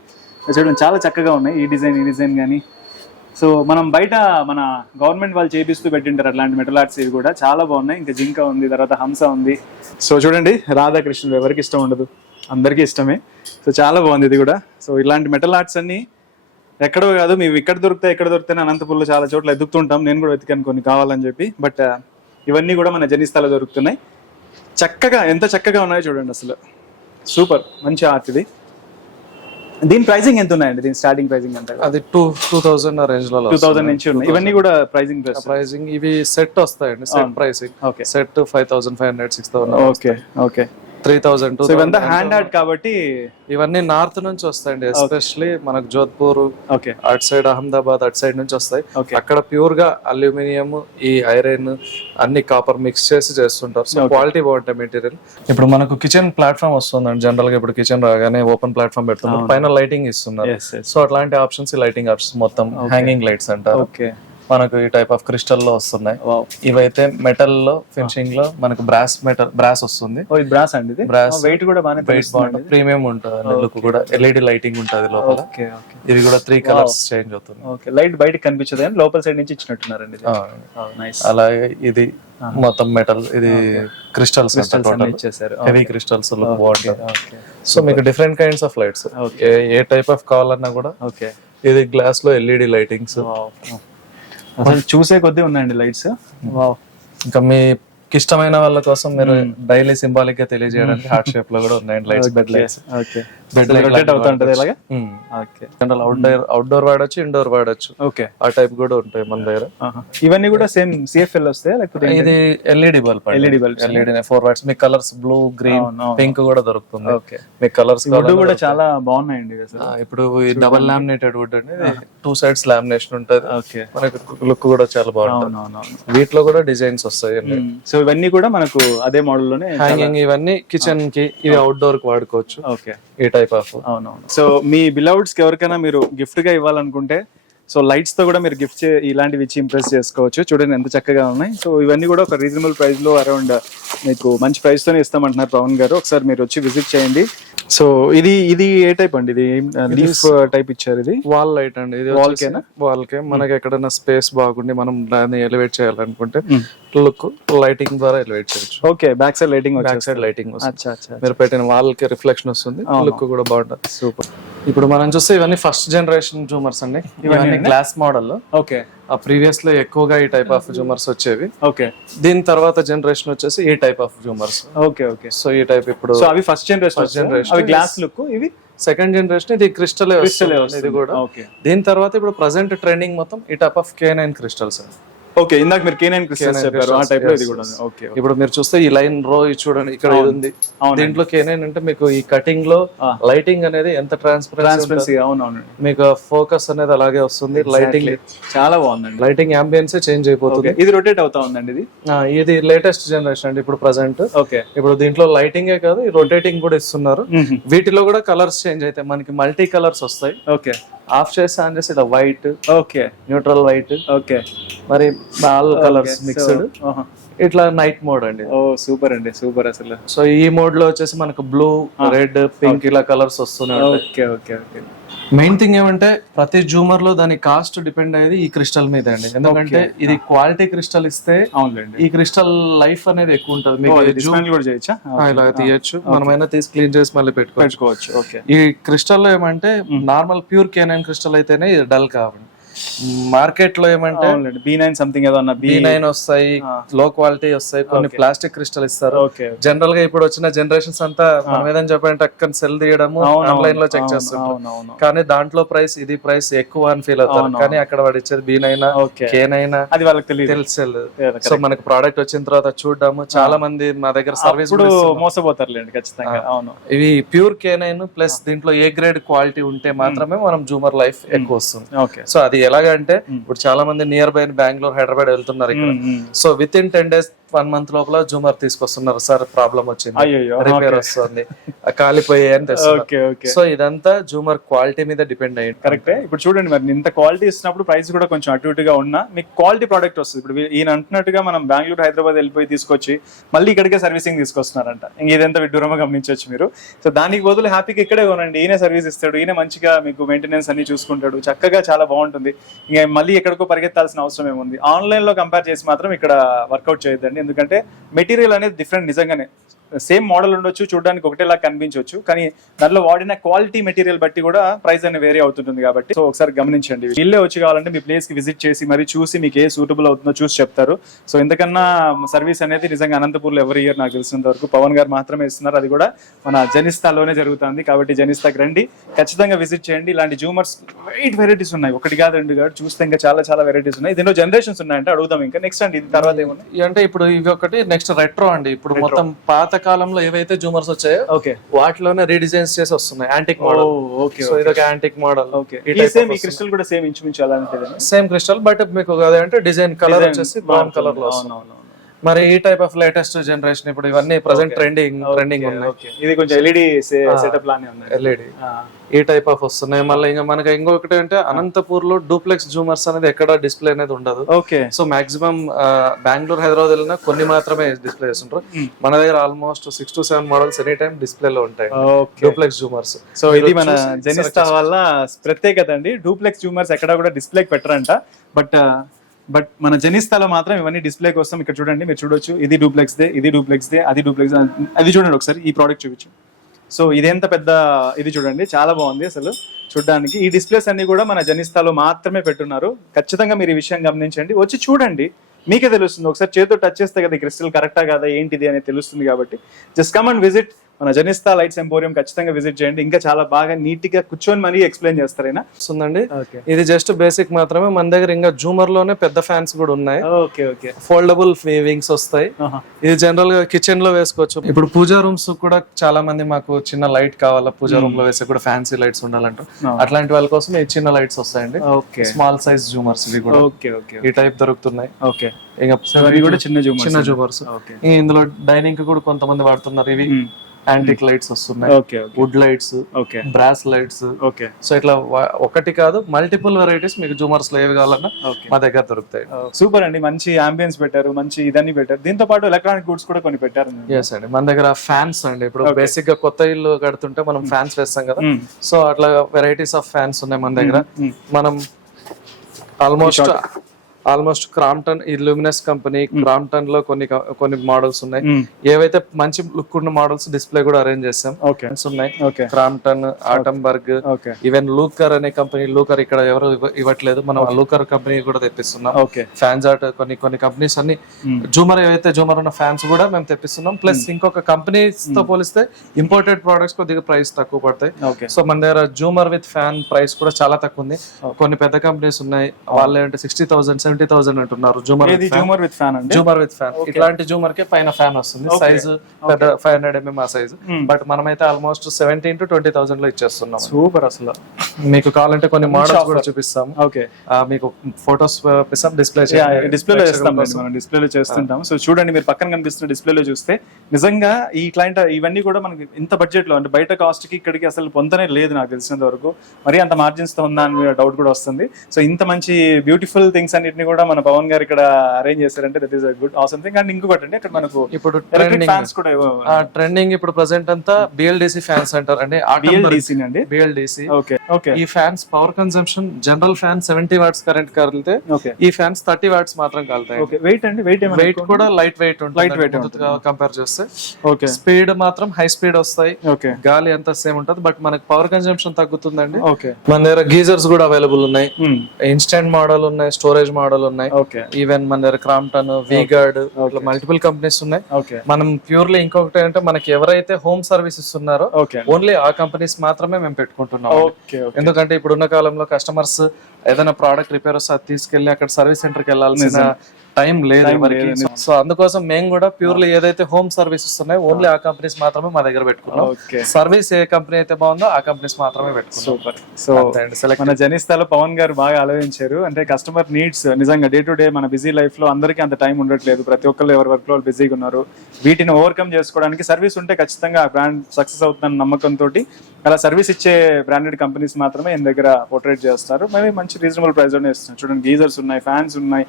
చూడండి చాలా చక్కగా ఉన్నాయి. ఈ డిజైన్ కానీ. సో మనం బయట మన గవర్నమెంట్ వాళ్ళు చేపిస్తూ పెట్టింటారు అట్లాంటి మెటల్ ఆర్ట్స్. ఇవి కూడా చాలా బాగున్నాయి. ఇంకా జింక ఉంది, తర్వాత హంస ఉంది. సో చూడండి, రాధాకృష్ణుడు ఎవరికి ఇష్టం ఉండదు, అందరికీ ఇష్టమే. సో చాలా బాగుంది ఇది కూడా. సో ఇలాంటి మెటల్ ఆర్ట్స్ అన్ని ఎక్కడో కాదు, మేము ఎక్కడ దొరుకుతాయి అనంతపూర్లో చాలా చోట్ల ఎదుగుతుంటాం. నేను కూడా వెతికాను కొన్ని కావాలని చెప్పి. బట్ ఇవన్నీ కూడా మన జనిస్తాలో దొరుకుతున్నాయి. చక్కగా ఎంత చక్కగా ఉన్నాయో చూడండి అసలు. సూపర్, మంచి ఆర్ట్ ఇది. దీని ప్రైసింగ్ ఎంత ఉన్నాయండి? దీని స్టార్టింగ్ ప్రైసింగ్ ఎంత? అది 2000 రేంజ్ లో 2000 నుంచి ఉన్నాయి. ఇవన్నీ కూడా ప్రైసింగ్ ఇవి సెట్ వస్తాయండి. Set pricing. Okay, set 5500 6000. Okay okay, 3000. ఇవంతా హ్యాండ్ ఆర్ట్ కాబట్టి ఇవన్నీ నార్త్ నుంచి వస్తాయండి. ఎస్పెషల్లీ మనకు జోధ్పూర్, అటు సైడ్ అహ్మదాబాద్, అటు సైడ్ నుంచి వస్తాయి. అక్కడ ప్యూర్ గా అల్యూమినియం, ఈ ఐరన్ అన్ని కాపర్ మిక్స్ చేసి చేస్తుంటారు. సో క్వాలిటీ బాగుంటాయి మెటీరియల్. ఇప్పుడు మనకు కిచెన్ ప్లాట్ఫామ్ వస్తుందండి. జనరల్ గా ఇప్పుడు కిచెన్ రాగానే ఓపెన్ ప్లాట్ఫామ్ పెడుతున్నారు, పైన లైటింగ్ ఇస్తున్నారు. సో అట్లాంటి ఆప్షన్స్, లైటింగ్ ఆప్షన్స్ మొత్తం హ్యాంగింగ్ లైట్స్ అంటారు. మనకు ఈ టైప్ ఆఫ్ క్రిస్టల్ లో వస్తున్నాయి. ఇవైతే మెటల్ లో ఫినిషింగ్ లో మనకు బ్రాస్ వస్తుంది. బ్రాస్ అండి, బ్రాస్ వెయిట్ కూడా బాగుంటుంది, ప్రీమియం ఉంటుంది. లుక్ కూడా ఎల్ఈడి లైటింగ్ ఉంటుంది లోపల. ఇది కూడా 3 కలర్స్ చేంజ్ అవుతుంది. ఓకే, లైట్ బయటకి కనిపించదు కానీ లోపల సైడ్ నుంచి ఇచ్చినట్టున్నారండి. అలాగే ఇది మొత్తం మెటల్, ఇది క్రిస్టల్స్ ఇచ్చేసారు. హెవీ క్రిస్టల్స్ లుక్ బాగుంటుంది. సో మీకు different kinds of lights, A type of కావాలన్నా కూడా. ఓకే, ఇది గ్లాస్ లో ఎల్ఈడి లైటింగ్స్. అసలు చూసే కొద్దీ ఉన్నాయండి లైట్స్. వావ్. ఇంకా మీకు ఇష్టమైన వాళ్ళ కోసం మీరు డైలీ సింబాలిక్ గా తెలియజేయడానికి హార్ట్ షేప్ లో కూడా ఉన్నాయండి lights, bed lights. Okay. Bed rotate అవుతా ఉంటది ఇలాగా. ఓకే. జనరల్ అవుట్డోర్ వాడొచ్చు, ఇండోర్ వాడొచ్చు. ఓకే. ఆ టైప్ కూడా ఉంటాయి మన దగ్గర. ఇవన్నీ కూడా సేమ్ సిఎఫ్ఎల్ వస్తాయా లేకపోతే ఇది LED bulb. LED bulb. LED 4 watts. మీకు కలర్స్ బ్లూ, గ్రీన్, పింక్ కూడా దొరుకుతుంది. ఓకే. మీకు కలర్స్ వుడ్ కూడా చాలా బాగున్నాయండి అసలు. ఇప్పుడు డబుల్ లామినేటెడ్ వుడ్ అండి, 2 sides లామినేషన్ ఉంటది. ఓకే. మనకు లుక్ కూడా చాలా బాగుంటుంది. వీటిలో కూడా డిజైన్స్ వస్తాయి. సో ఇవన్నీ కూడా మనకు అదే మోడల్ లోనే హ్యాంగింగ్, ఇవన్నీ కిచెన్ కి, ఇవి అవుట్డోర్ కి వాడుకోవచ్చు. ఓకే. ఈ టైప్ ఆఫ్. అవునవును. సో మీ బిలౌడ్స్ కి ఎవరికైనా మీరు గిఫ్ట్ గా ఇవ్వాలనుకుంటే సో లైట్స్ తో కూడా మీరు గిఫ్ట్ ఇలాంటివి ఇచ్చి ఇంప్రెస్ చేసుకోవచ్చు. చూడండి ఎంత చక్కగా ఉన్నాయి. సో ఇవన్నీ కూడా ఒక రీజనబుల్ ప్రైస్ లో అరౌండ్ మీకు మంచి ప్రైస్ తోనే ఇస్తామంటున్నారు పవన్ గారు. ఒకసారి మీరు వచ్చి విజిట్ చేయండి. సో ఇది ఏ టైప్ అండి? ఇది లీఫ్ టైప్ ఇచ్చారు. ఇది వాల్ లైట్ అండి. ఇది వాల్ కేనా? వాల్ కే. మనకి ఎక్కడైనా స్పేస్ బాగుండి మనం దాన్ని ఎలివేట్ చేయాలనుకుంటే లుక్ లైటింగ్ ద్వారా ఎలివేట్ చేయొచ్చు. Okay. Back side lighting, back side lighting అచ్చా అచ్చా. మీరు పెట్టిన వాల్ కి రిఫ్లెక్షన్ వస్తుంది, లుక్ కూడా బాగుంటుంది. సూపర్. ఇప్పుడు మనం చూస్తే ఇవన్నీ ఫస్ట్ జనరేషన్ జూమర్స్ అండి. ఇవన్నీ గ్లాస్ మోడల్. ఓకే. ఆ ప్రీవియస్ లో ఎక్కువగా ఈ టైప్ ఆఫ్ జూమర్స్ వచ్చేవి. ఓకే. దీని తర్వాత జనరేషన్ వచ్చేసి ఈ టైప్ ఆఫ్ జూమర్స్. ఓకే. ఓకే. సో ఈ టైప్ ఇప్పుడు సో అవి ఫస్ట్ జనరేషన్, అవి గ్లాస్ లుక్. ఇవి సెకండ్ జనరేషన్. ఇది క్రిస్టల్ ఇది కూడా. ఓకే. దీని తర్వాత ఇప్పుడు ప్రెసెంట్ ట్రెండింగ్ మొత్తం ఈ type of K9 crystals. Okay. ఇందాక మీరు K9 క్రిస్టల్స్ చెప్పారు, ఆ టైప్ లో ఇది కూడా. ఓకే. ఇప్పుడు మీరు చూస్తే ఈ లైన్ రో చూడండి, ఇక్కడ ఇది ఉంది. దీంట్లో K9 అంటే మీకు ఈ కటింగ్ లో లైటింగ్ అనేది ఎంత ట్రాన్స్పరెన్సీ. అవునవును. మీకు ఫోకస్ అనేది అలాగే వస్తుంది. లైటింగ్ చాలా బాగుందండి. లైటింగ్ అంబియన్స్ చేంజ్ అయిపోతుంది. ఇది రొటేట్ అవుతా ఉందండి. ఇది లేటెస్ట్ జనరేషన్ అండి ఇప్పుడు ప్రెసెంట్. ఓకే. ఇప్పుడు దీంట్లో లైటింగే కాదు, ఈ రొటేటింగ్ కూడా ఇస్తున్నారు. వీటిలో కూడా కలర్స్ చేంజ్ అవుతాయి. మనకి మల్టీ కలర్స్ వస్తాయి. ఓకే. ఆఫ్ చేసి ఆన్ చేసి ఇలా white, okay, neutral white, okay, మరి ఆల్ కలర్స్ మిక్స్డ్. ఇట్లా నైట్ మోడ్ అండి. ఓ సూపర్ అండి, సూపర్ అసలు. సో ఈ మోడ్ లో వచ్చేసి మనకు బ్లూ, రెడ్, పింక్ ఇలా కలర్స్ వస్తున్నాయి. Okay okay okay. Main thing ఏమంటే ప్రతి జూమర్ లో దాని కాస్ట్ డిపెండ్ అయ్యేది ఈ క్రిస్టల్ మీద అండి. ఎందుకంటే ఇది క్వాలిటీ క్రిస్టల్ ఇస్తే ఈ క్రిస్టల్ లైఫ్ అనేది ఎక్కువ ఉంటుంది. మీకు ఇలా తీయచ్చు, మనమైనా తీసి క్లీన్ చేసి మళ్ళీ పెట్టుకోవచ్చు. ఈ క్రిస్టల్ లో ఏమంటే నార్మల్ ప్యూర్ K9 క్రిస్టల్ అయితేనే డల్ కావాలి. మార్కెట్ లో ఏమంటే B9 సంథింగ్ ఏదో B9 వస్తాయి, లో క్వాలిటీ వస్తాయి, కొన్ని ప్లాస్టిక్ క్రిస్టల్ ఇస్తారు. జనరల్ గా ఇప్పుడు వచ్చిన జనరేషన్స్ అంతా మనం ఏదైనా చెప్పంటే అక్కడ సెల్ తీయడము, ఆన్లైన్ లో చెక్ చేస్తుంటాం. కానీ దాంట్లో ప్రైస్ ఇది ప్రైస్ ఎక్కువ అని ఫీల్ అవుతారు. కానీ అక్కడ వాడు ఇచ్చేది B9 K9 అది వాళ్ళకి తెలుసు. సో మనకు ప్రోడక్ట్ వచ్చిన తర్వాత చూడడము, చాలా మంది మా దగ్గర సర్వీస్ మోసపోతారులేండి ఖచ్చితంగా. అవును. ఇవి ప్యూర్ K9 ప్లస్ దీంట్లో ఏ గ్రేడ్ క్వాలిటీ ఉంటే మాత్రమే మనం జూమర్ లైఫ్ ఎక్కువ వస్తుంది. సో అది ఎలాగంటే ఇప్పుడు చాలా మంది నియర్ బై బెంగళూరు, హైదరాబాద్ వెళ్తున్నారు ఇక్కడ. So with in 10 days 1 month లోపల జూమర్ తీసుకొస్తున్నారు. సార్ ప్రాబ్లం వచ్చింది, రిపేర్ వస్తుంది, కాలిపోయి అని తెస్తున్నారు. సో ఇదంతా జూమర్ క్వాలిటీ మీద డిపెండ్ అయ్యింది. కరెక్టే. ఇప్పుడు చూడండి, మరి ఇంత క్వాలిటీ ఇస్తున్నప్పుడు ప్రైస్ కూడా కొంచెం అటు ఇటుగా ఉన్నా మీకు క్వాలిటీ ప్రోడక్ట్ వస్తుంది. ఇప్పుడు ఈయన అంటున్నట్టుగా మనం బెంగళూరు, హైదరాబాద్ వెళ్ళిపోయి తీసుకొచ్చి మళ్ళీ ఇక్కడికే సర్వీసింగ్ తీసుకొస్తున్నారంట. ఇంక ఇదంతా విడ్డూరంగా గమనించవచ్చు మీరు. సో దానికి బదులు హ్యాపీగా ఇక్కడే కొనండి. ఈయన సర్వీస్ ఇస్తాడు, ఈయన మంచిగా మీకు మెయింటెనెన్స్ అన్ని చూసుకుంటాడు, చక్కగా చాలా బాగుంటుంది. ఇంకా మళ్ళీ ఎక్కడికో పరిగెత్తాల్సిన అవసరం ఏముంది. ఆన్లైన్ లో కంపేర్ చేసి మాత్రం ఇక్కడ వర్కౌట్ చేయొద్దండి. ఎందుకంటే మెటీరియల్ అనేది డిఫరెంట్. నిజంగానే సేమ్ మోడల్ ఉండొచ్చు, చూడడానికి ఒకటేలా కనిపించవచ్చు, కానీ దానిలో వాడిన క్వాలిటీ మెటీరియల్ బట్టి కూడా ప్రైస్ అనేది వేరే అవుతుంటుంది. కాబట్టి సో ఒకసారి గమనించండి. వీళ్ళే వచ్చి కావాలంటే మీ ప్లేస్ కి విజిట్ చేసి మరి చూసి మీకు ఏ సూటబుల్ అవుతుందో చూసి చెప్తారు. సో ఇంతకన్నా సర్వీస్ అనేది నిజంగా అనంతపూర్లో ఎవరి ఇయర్ నాకు తెలిసినంత వరకు పవన్ గారు మాత్రమే ఇస్తున్నారు. అది కూడా మన జనిస్తాలోనే జరుగుతుంది. కాబట్టి జనిస్తాకి రండి, ఖచ్చితంగా విజిట్ చేయండి. ఇలాంటి జూమర్స్ వెరైటీస్ ఉన్నాయి, ఒకటి కాదు రెండు కాదు, చూస్తే ఇంకా చాలా చాలా వెరైటీస్ ఉన్నాయి. దీనిలో జనరేషన్స్ ఉన్నాయంటే అడుగుదాం. ఇంకా నెక్స్ట్ అండి ఇది తర్వాత ఏమున్నాయి అంటే ఇప్పుడు ఇవి ఒకటి, నెక్స్ట్ రెట్రో అండి. ఇప్పుడు మొత్తం పాత కాలంలో ఏవైతే జూమర్స్ వచ్చాయో వాటిలోనే రీడిజైన్స్ చేసి వస్తున్నాయి. Antique model. సో ఇదొక యాంటిక్ మోడల్. క్రిస్టల్ కూడా సేమ్ ఇంచుమించు అలాంటిది, సేమ్ క్రిస్టల్, బట్ మీకు అదేంటే డిజైన్ కలర్ వచ్చేసి బ్రౌన్ కలర్ లో వస్తుంది. మరి ఈ టైప్ ఆఫ్ లేటెస్ట్ జనరేషన్ ఇప్పుడు ఇవన్నీ ప్రెసెంట్ ట్రెండింగ్ ఉన్నాయి. ఇది కొంచెం ఎల్ఈడి సెటప్ లానే ఉంది. ఎల్ఈడి ఈ టైప్ ఆఫ్ వస్తున్నాయి. మళ్ళీ ఇంకా మనకి ఇంకొకటి అంటే అనంతపూర్ లో డూప్లెక్స్ జూమర్స్ అనేది ఎక్కడ డిస్ప్లే అనేది ఉండదు. సో మాక్సిమం బెంగళూరు, హైదరాబాద్ వెళ్ళినా కొన్ని మాత్రమే డిస్ప్లే చేస్తుంటారు. మన దగ్గర almost 6 to 7 models any time display లో ఉంటాయి డూప్లెక్స్ జూమర్స్. సో ఇది మన జెనిస్టా వల్ల ప్రత్యేకత అండి. డూప్లెక్స్ జూమర్స్ ఎక్కడ కూడా డిస్ప్లేకి పెట్టరంట, బట్ మన జెనిస్తాలో మాత్రం ఇవన్నీ డిస్ప్లే కోసం ఇక్కడ చూడండి, మీరు చూడొచ్చు. ఇది డూప్లెక్స్ దే, ఇది డూప్లెక్స్ దే, అది డూప్లెక్స్. అది చూడండి ఒకసారి, ఈ ప్రోడక్ట్ చూపించు. సో ఇదెంత పెద్ద ఇది చూడండి, చాలా బాగుంది అసలు చూడడానికి. ఈ డిస్ప్లేస్ అన్ని కూడా మన జనిస్తాలో మాత్రమే పెట్టున్నారు. ఖచ్చితంగా మీరు ఈ విషయం గమనించండి, వచ్చి చూడండి, మీకే తెలుస్తుంది. ఒకసారి చేతితో టచ్ చేస్తే కదా క్రిస్టల్ కరెక్టా కాదా ఏంటిది అనేది తెలుస్తుంది. కాబట్టి జస్ట్ కమ్ అండ్ విజిట్ మన జనిస్తా లైట్స్ ఎంపోరియం, ఖచ్చితంగా విజిట్ చేయండి. ఇంకా చాలా బాగా నీట్ గా కూర్చొని మరీ ఎక్స్ప్లెయిన్ చేస్తారైనా. వస్తుందండి. ఇది జస్ట్ బేసిక్ మాత్రమే. మన దగ్గర ఇంకా జూమర్ లోనే పెద్ద ఫ్యాన్స్ కూడా ఉన్నాయి. ఓకే ఓకే, ఫోల్డబుల్ వింగ్స్ వస్తాయి. ఇది జనరల్ గా కిచెన్ లో వేసుకోవచ్చు. ఇప్పుడు పూజా రూమ్స్ కూడా చాలా మంది మాకు చిన్న లైట్ కావాలా, పూజా రూమ్ లో వేసే కూడా ఫ్యాన్సీ లైట్స్ ఉండాలంటారు. అట్లాంటి వాళ్ళ కోసం ఈ చిన్న లైట్స్ వస్తాయండి. స్మాల్ సైజ్ జూమర్స్ ఇవి కూడా. ఓకే ఓకే, ఈ టైప్ దొరుకుతున్నాయి. ఓకే, ఇంకా కూడా చిన్న జూమర్స్. ఇందులో డైనింగ్ కి కూడా కొంతమంది వాడుతున్నారు. ఇవి యాంటిక్ లైట్స్ వస్తున్నాయి, wood lights, brass lights. So ఇట్లా ఒకటి కాదు, మల్టిపుల్ వెరైటీస్ మీకు జూమర్స్ లో ఏవి కావాలన్నా మా దగ్గర దొరుకుతాయి. సూపర్ అండి, మంచి అంబియన్స్ పెట్టారు, మంచి ఇదన్నీ పెట్టారు. దీంతో పాటు ఎలక్ట్రానిక్ గూడ్స్ కూడా కొన్ని పెట్టారు. ఎస్ అండి, మన దగ్గర ఫ్యాన్స్ అండి. ఇప్పుడు బేసిక్ గా కొత్త ఇల్లు కడుతుంటే మనం ఫ్యాన్స్ వేస్తాం కదా, సో అట్లా వెరైటీస్ ఆఫ్ ఫ్యాన్స్ ఉన్నాయి మన దగ్గర. మనం ఆల్మోస్ట్ క్రాంప్టన్, ఈ లూమినస్ కంపెనీ క్రాంప్టన్ లో కొన్ని మోడల్స్ ఉన్నాయి. ఏవైతే మంచి లుక్ ఉన్న మోడల్స్ డిస్ప్లే కూడా అరేంజ్ చేస్తాం ఉన్నాయి. క్రాంప్టన్, ఆటంబర్గ్, ఈవెన్ లూకర్ అనే కంపెనీ. లూకర్ ఇక్కడ ఎవరు ఇవ్వట్లేదు, మనం లూకర్ కంపెనీ కూడా తెప్పిస్తున్నాం. ఫ్యాన్స్ ఆర్ట్ కొన్ని కంపెనీస్ అన్ని జూమర్, ఏవైతే జూమర్ ఉన్న ఫ్యాన్స్ కూడా మేము తెప్పిస్తున్నాం. ప్లస్ ఇంకొక కంపెనీస్ తో పోలిస్తే ఇంపోర్టెడ్ ప్రొడక్ట్స్ కొద్దిగా ప్రైస్ తక్కువ పడతాయి. సో మన దగ్గర జూమర్ విత్ ఫ్యాన్ ప్రైస్ కూడా చాలా తక్కువ ఉంది. కొన్ని పెద్ద కంపెనీస్ ఉన్నాయి, వాళ్ళు అంటే 60,000 70,000 అంటున్నారు. జూమర్ విత్ ఫ్యాన్. ఇట్లాంటి జూమర్ కే పైన ఫ్యాన్ వస్తుంది. సైజ్ 500 mm ఆ సైజ్. బట్ మనమైతే ఆల్మోస్ట్ 17,000 to 20,000 లో ఇచ్చేస్తున్నాం. సూపర్. అసలు మీకు కావాలంటే కొన్ని మోడల్స్ కూడా చూపిస్తాం. మీకు ఫోటోస్ డిస్ప్లేలో చేస్తుంటాం. సో చూడండి, మీరు పక్కన కనిపిస్తున్న డిస్ప్లేలో చూస్తే నిజంగా ఇవన్నీ కూడా మనకి ఇంత బడ్జెట్ లో, అంటే బయట కాస్ట్ కి ఇక్కడికి అసలు పొందనే లేదు నాకు తెలిసినంత వరకు. మరి అంత మార్జిన్స్ తో ఉందా అని డౌట్ కూడా వస్తుంది. సో ఇంత మంచి బ్యూటిఫుల్ థింగ్స్ అన్నిటిని కూడా మన పవన్ గారు ఇక్కడ అరేంజ్ చేశారంటే that is a good awesome thing. And ఇంకొకటి అండి, ఇక్కడ మనకు ఇప్పుడు ఫ్యాన్స్ కూడా ట్రెండింగ్ ఇప్పుడు ప్రెసెంట్ అంతా BLDC ఫ్యాన్స్ అంటారు. అంటే BLDC. ఈ fans power consumption general fan 70 watts current కాలితే ఈ ఫ్యాన్స్ 30 watts మాత్రం కాలుతాయి. వెయిట్ కూడా లైట్ వెయిట్ ఉంటుంది కంపేర్ చేస్తే. స్పీడ్ మాత్రం హై స్పీడ్ వస్తాయి, గాలి అంతా సేమ్ ఉంటుంది. బట్ మనకి పవర్ కన్సంప్షన్ తగ్గుతుందండి. మన దగ్గర గీజర్స్ కూడా అవైలబుల్ ఉన్నాయి. ఇన్స్టెంట్ మోడల్ ఉన్నాయి, స్టోరేజ్ మోడల్ ఉన్నాయి. ఈవెన్ మన దగ్గర క్రాంప్టన్, వీగార్డ్, ఇట్లా మల్టిపుల్ కంపెనీస్ ఉన్నాయి. మనం ప్యూర్లీ ఇంకొకటి అంటే మనకి ఎవరైతే హోమ్ సర్వీస్ ఇస్తున్నారో ఓన్లీ ఆ కంపెనీస్ మాత్రమే మేము పెట్టుకుంటున్నాం. ఎందుకంటే ఇప్పుడున్న కాలంలో కస్టమర్స్ ఏదైనా ప్రోడక్ట్ రిపేర్ వస్తే అది తీసుకెళ్లి అక్కడ సర్వీస్ సెంటర్ కి వెళ్లాల్సిన టైం లేదు ఎవరికి. సో అందుకోసం మేము కూడా ప్యూర్లీ ఏదైతే హోమ్ సర్వీస్ ఇస్తున్నాయో ఓన్లీ ఆ కంపెనీస్ మాత్రమే మా దగ్గర పెట్టుకున్నాం. సర్వీస్ ఏ కంపెనీ అయితే బాగుందో ఆ కంపెనీస్ మాత్రమే పెట్టుకున్నాం. సూపర్. సో మన జనిస్తాలో పవన్ గారు బాగా ఆలోచించారు. అంటే కస్టమర్ నీడ్స్ నిజంగా డే టు డే మన బిజీ లైఫ్ లో అందరికీ అంత టైం ఉండట్లేదు. ప్రతి ఒక్కళ్ళు ఎవరి వర్క్ లో బిజీగా ఉన్నారు. వీటిని ఓవర్కమ్ చేసుకోవడానికి సర్వీస్ ఉంటే ఖచ్చితంగా ఆ బ్రాండ్ సక్సెస్ అవుతుందన్న నమ్మకంతో అలా సర్వీస్ ఇచ్చే బ్రాండెడ్ కంపెనీస్ మాత్రమే ఈయన దగ్గర పోర్ట్రేట్ చేస్తారు. మరి మంచి రీజనబుల్ ప్రైస్ లోనే ఇస్తున్నారు. చూడండి, గీజర్స్ ఉన్నాయి, ఫ్యాన్స్ ఉన్నాయి,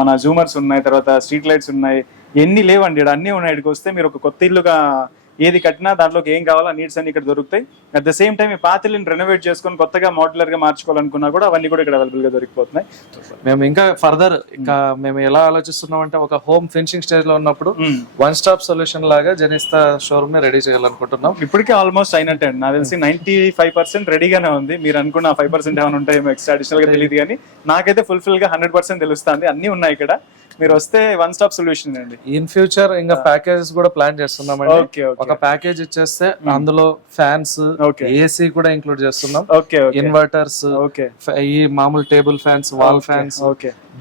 మన జూమర్స్ ఉన్నాయి, తర్వాత స్ట్రీట్ లైట్స్ ఉన్నాయి. ఎన్ని లేవండి, ఇక్కడ అన్ని ఉన్నాయి. ఇక్కడికి వస్తే మీరు ఒక కొత్త ఇల్లుగా ఏది కట్టినా దాంట్లోకి ఏం కావాలో నీడ్స్ అన్ని ఇక్కడ దొరుకుతాయి. అట్ ద సేమ్ టైం ఈ పాతలను రెనోవేట్ చేసుకొని కొత్తగా మోడ్యులర్ గా మార్చుకోవాలనుకున్నా కూడా అవన్నీ కూడా ఇక్కడ అవైలబుల్ గా దొరికిపోతున్నాయి. మేము ఇంకా ఫర్దర్ మేము ఎలా ఆలోచిస్తున్నాం అంటే ఒక హోమ్ ఫినిషింగ్ స్టేజ్ లో ఉన్నప్పుడు వన్ స్టాప్ సొల్యూషన్ లాగా జనిస్తా షోరూమ్ రెడీ చేయాలనుకుంటున్నాం. ఇప్పటికే ఆల్మోస్ట్ అయినట్టే అండి, నాకు తెలిసి 95% రెడీగానే ఉంది. మీరు అనుకున్న 5% ఏమైనా ఉంటాయేమో ఎక్స్ట్రా అడిషనల్ గా తెలియదు, కానీ నాకైతే ఫుల్ఫిల్ గా 100% తెలుస్తుంది. అన్ని ఉన్నాయి ఇక్కడ. మీరు వస్తే వన్ స్టాప్ సొల్యూషన్ అండి. ఇన్ ఫ్యూచర్ ఇంకా ప్యాకేజెస్ కూడా ప్లాన్ చేస్తున్నామండి. ఒక ప్యాకేజ్ ఇచ్చేస్తే అందులో ఫ్యాన్స్, ఏసీ కూడా ఇంక్లూడ్ చేస్తున్నాం, ఇన్వర్టర్స్, ఈ మామూలు టేబుల్ ఫ్యాన్స్, వాల్ ఫ్యాన్స్,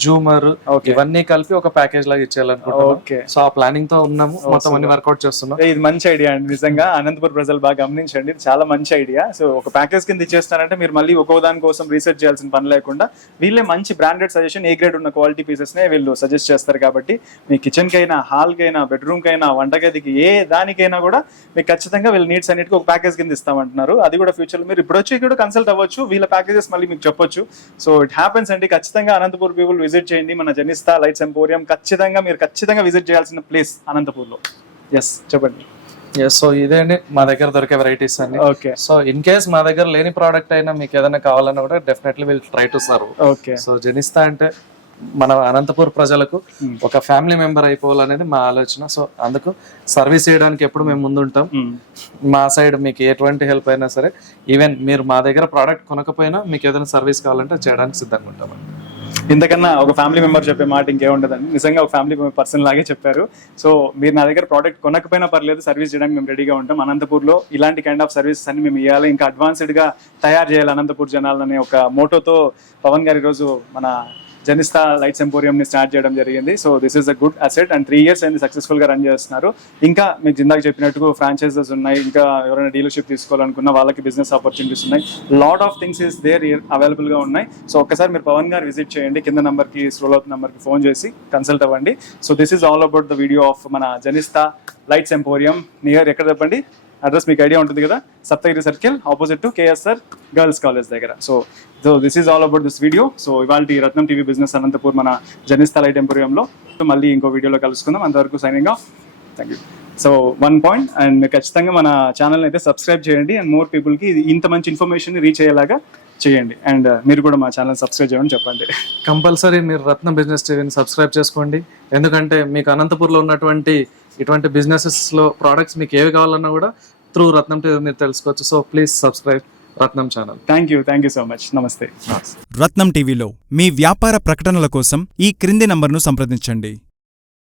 జూమర్, ఇవన్నీ కలిపి ఒక ప్యాకేజ్ లాగా ఇచ్చేయాలనుకుంటున్నాం. సో ఆ ప్లానింగ్ తో ఉన్నాము, మొత్తం అన్ని వర్కౌట్ చేస్తున్నాం. ఇది మంచి ఐడియా అండి, నిజంగా అనంతపురం ప్రజలు బాగా గమనించండి, చాలా మంచి ఐడియా. సో ఒక ప్యాకేజ్ కింద ఇచ్చేస్తారంటే మీరు మళ్ళీ ఒక్కో దాని కోసం రీసెర్చ్ చేయాల్సిన పని లేకుండా వీళ్ళే మంచి బ్రాండెడ్ సజెషన్, ఏ గ్రేడ్ ఉన్న క్వాలిటీ పీసెస్ నే వీళ్ళు సజెస్ట్ చేస్తారు. కాబట్టి మీ కిచెన్ కైనా, హాల్ కైనా, బెడ్రూమ్ కైనా, వంటగదికి, ఏ దానికైనా కూడా మీకు ఖచ్చితంగా వీళ్ళ నీడ్స్ అన్నిటికీ ఒక ప్యాకేజ్ కింద ఇస్తామంటున్నారు. అది కూడా ఫ్యూచర్ లో మీరు ఇప్పుడు వచ్చి కూడా కన్సల్ట్ అవ్వచ్చు, వీళ్ళ ప్యాకేజెస్ మళ్ళీ మీకు చెప్పొచ్చు. సో ఇట్ హ్యాపెన్స్ అండి. ఖచ్చితంగా అనంతపూర్ పీపుల్ విజిట్ చేయండి. మన జనిస్తా లైట్స్ ఎంపోరియం ఖచ్చితంగా విజిట్ చేయాల్సిన ప్లేస్ అనంతపూర్ లో. ఎస్, చెప్పండి. సో ఇదే అండి మా దగ్గర దొరికే వెరైటీస్ అన్ని. ఓకే. సో ఇన్ కేస్ మా దగ్గర లేని ప్రోడక్ట్ అయినా మీకు ఏదైనా కావాలన్నా కూడా definitely will try to serve. Okay. So జనిస్తా అంటే మన అనంతపూర్ ప్రజలకు ఒక ఫ్యామిలీ మెంబర్ అయిపోవాలనేది మా ఆలోచన. సో అందుకు సర్వీస్ చేయడానికి ఎప్పుడు మేము ముందుంటాం. మా సైడ్ మీకు ఎటువంటి హెల్ప్ అయినా సరే, ఈవెన్ మీరు మా దగ్గర ప్రోడక్ట్ కొనకపోయినా మీకు ఏదైనా సర్వీస్ కావాలంటే చేయడానికి సిద్ధంగా ఉంటాం. ఇంతకన్నా ఒక ఫ్యామిలీ మెంబర్ చెప్పే మాట ఇంకేముండదండి. నిజంగా ఒక ఫ్యామిలీ పర్సన్ లాగే చెప్పారు. సో మీరు నా దగ్గర ప్రోడక్ట్ కొనకపోయినా పర్లేదు, సర్వీస్ చేయడానికి మేము రెడీగా ఉంటాం. అనంతపూర్లో ఇలాంటి కైండ్ ఆఫ్ సర్వీసెస్ అన్ని మేము ఇవ్వాలి, ఇంకా అడ్వాన్స్డ్గా తయారు చేయాలి అనంతపూర్ జనాలనే ఒక మోటోతో పవన్ గారు ఈరోజు మన జనిస్తా లైట్స్ ఎంపోరియంని స్టార్ట్ చేయడం జరిగింది. So this is a good asset and 3 years అయింది సక్సెస్ఫుల్గా రన్ చేస్తున్నారు. ఇంకా మీకు జిందాకి చెప్పినట్టు ఫ్రాంచైజెస్ ఉన్నాయి, ఇంకా ఎవరైనా డీలర్షిప్ తీసుకోవాలనుకున్న వాళ్ళకి బిజినెస్ ఆపర్చునిటీస్ ఉన్నాయి. Lot of things is there అవైలబుల్గా ఉన్నాయి. సో ఒక్కసారి మీరు పవన్ గారు విజిట్ చేయండి, కింద నెంబర్కి స్క్రోల్ అవుతున్న నెంబర్కి ఫోన్ చేసి కన్సల్ట్ అవ్వండి. So this is all about the video of మన జనిస్తా లైట్స్ ఎంపోరియం. నియర్ ఎక్కడ చెప్పండి అడ్రస్, మీకు ఐడియా ఉంటుంది కదా, Saptagiri circle opposite to KSR girls college దగ్గర. So this is all about this video. So ఇవాళ రత్నం టీవీ బిజినెస్ అనంతపూర్ మన జనిస్తా లైట్ ఎంపోరియంలో మళ్ళీ ఇంకో వీడియోలో కలుసుకుందాం. అంతవరకు signing off. Thank you. So 1 point, and మీరు ఖచ్చితంగా మన ఛానల్ని అయితే సబ్స్క్రైబ్ చేయండి అండ్ మోర్ పీపుల్కి ఇంత మంచి ఇన్ఫర్మేషన్ రీచ్ అయ్యేలాగా చేయండి. అండ్ మీరు కూడా మా ఛానల్ సబ్స్క్రైబ్ చేయమని చెప్పండి. కంపల్సరీ మీరు రత్నం బిజినెస్ టీవీని సబ్స్క్రైబ్ చేసుకోండి. ఎందుకంటే మీకు అనంతపూర్లో ఉన్నటువంటి ఇటువంటి బిజినెసెస్లో ప్రోడక్ట్స్ మీకు ఏవి కావాలన్నా కూడా త్రూ రత్నం టీవీ మీరు తెలుసుకోవచ్చు. So please subscribe Ratnam channel. Thank you so much. నమస్తే. రత్నం టీవీలో మీ వ్యాపార ప్రకటనల కోసం ఈ క్రింది నంబర్ను సంప్రదించండి.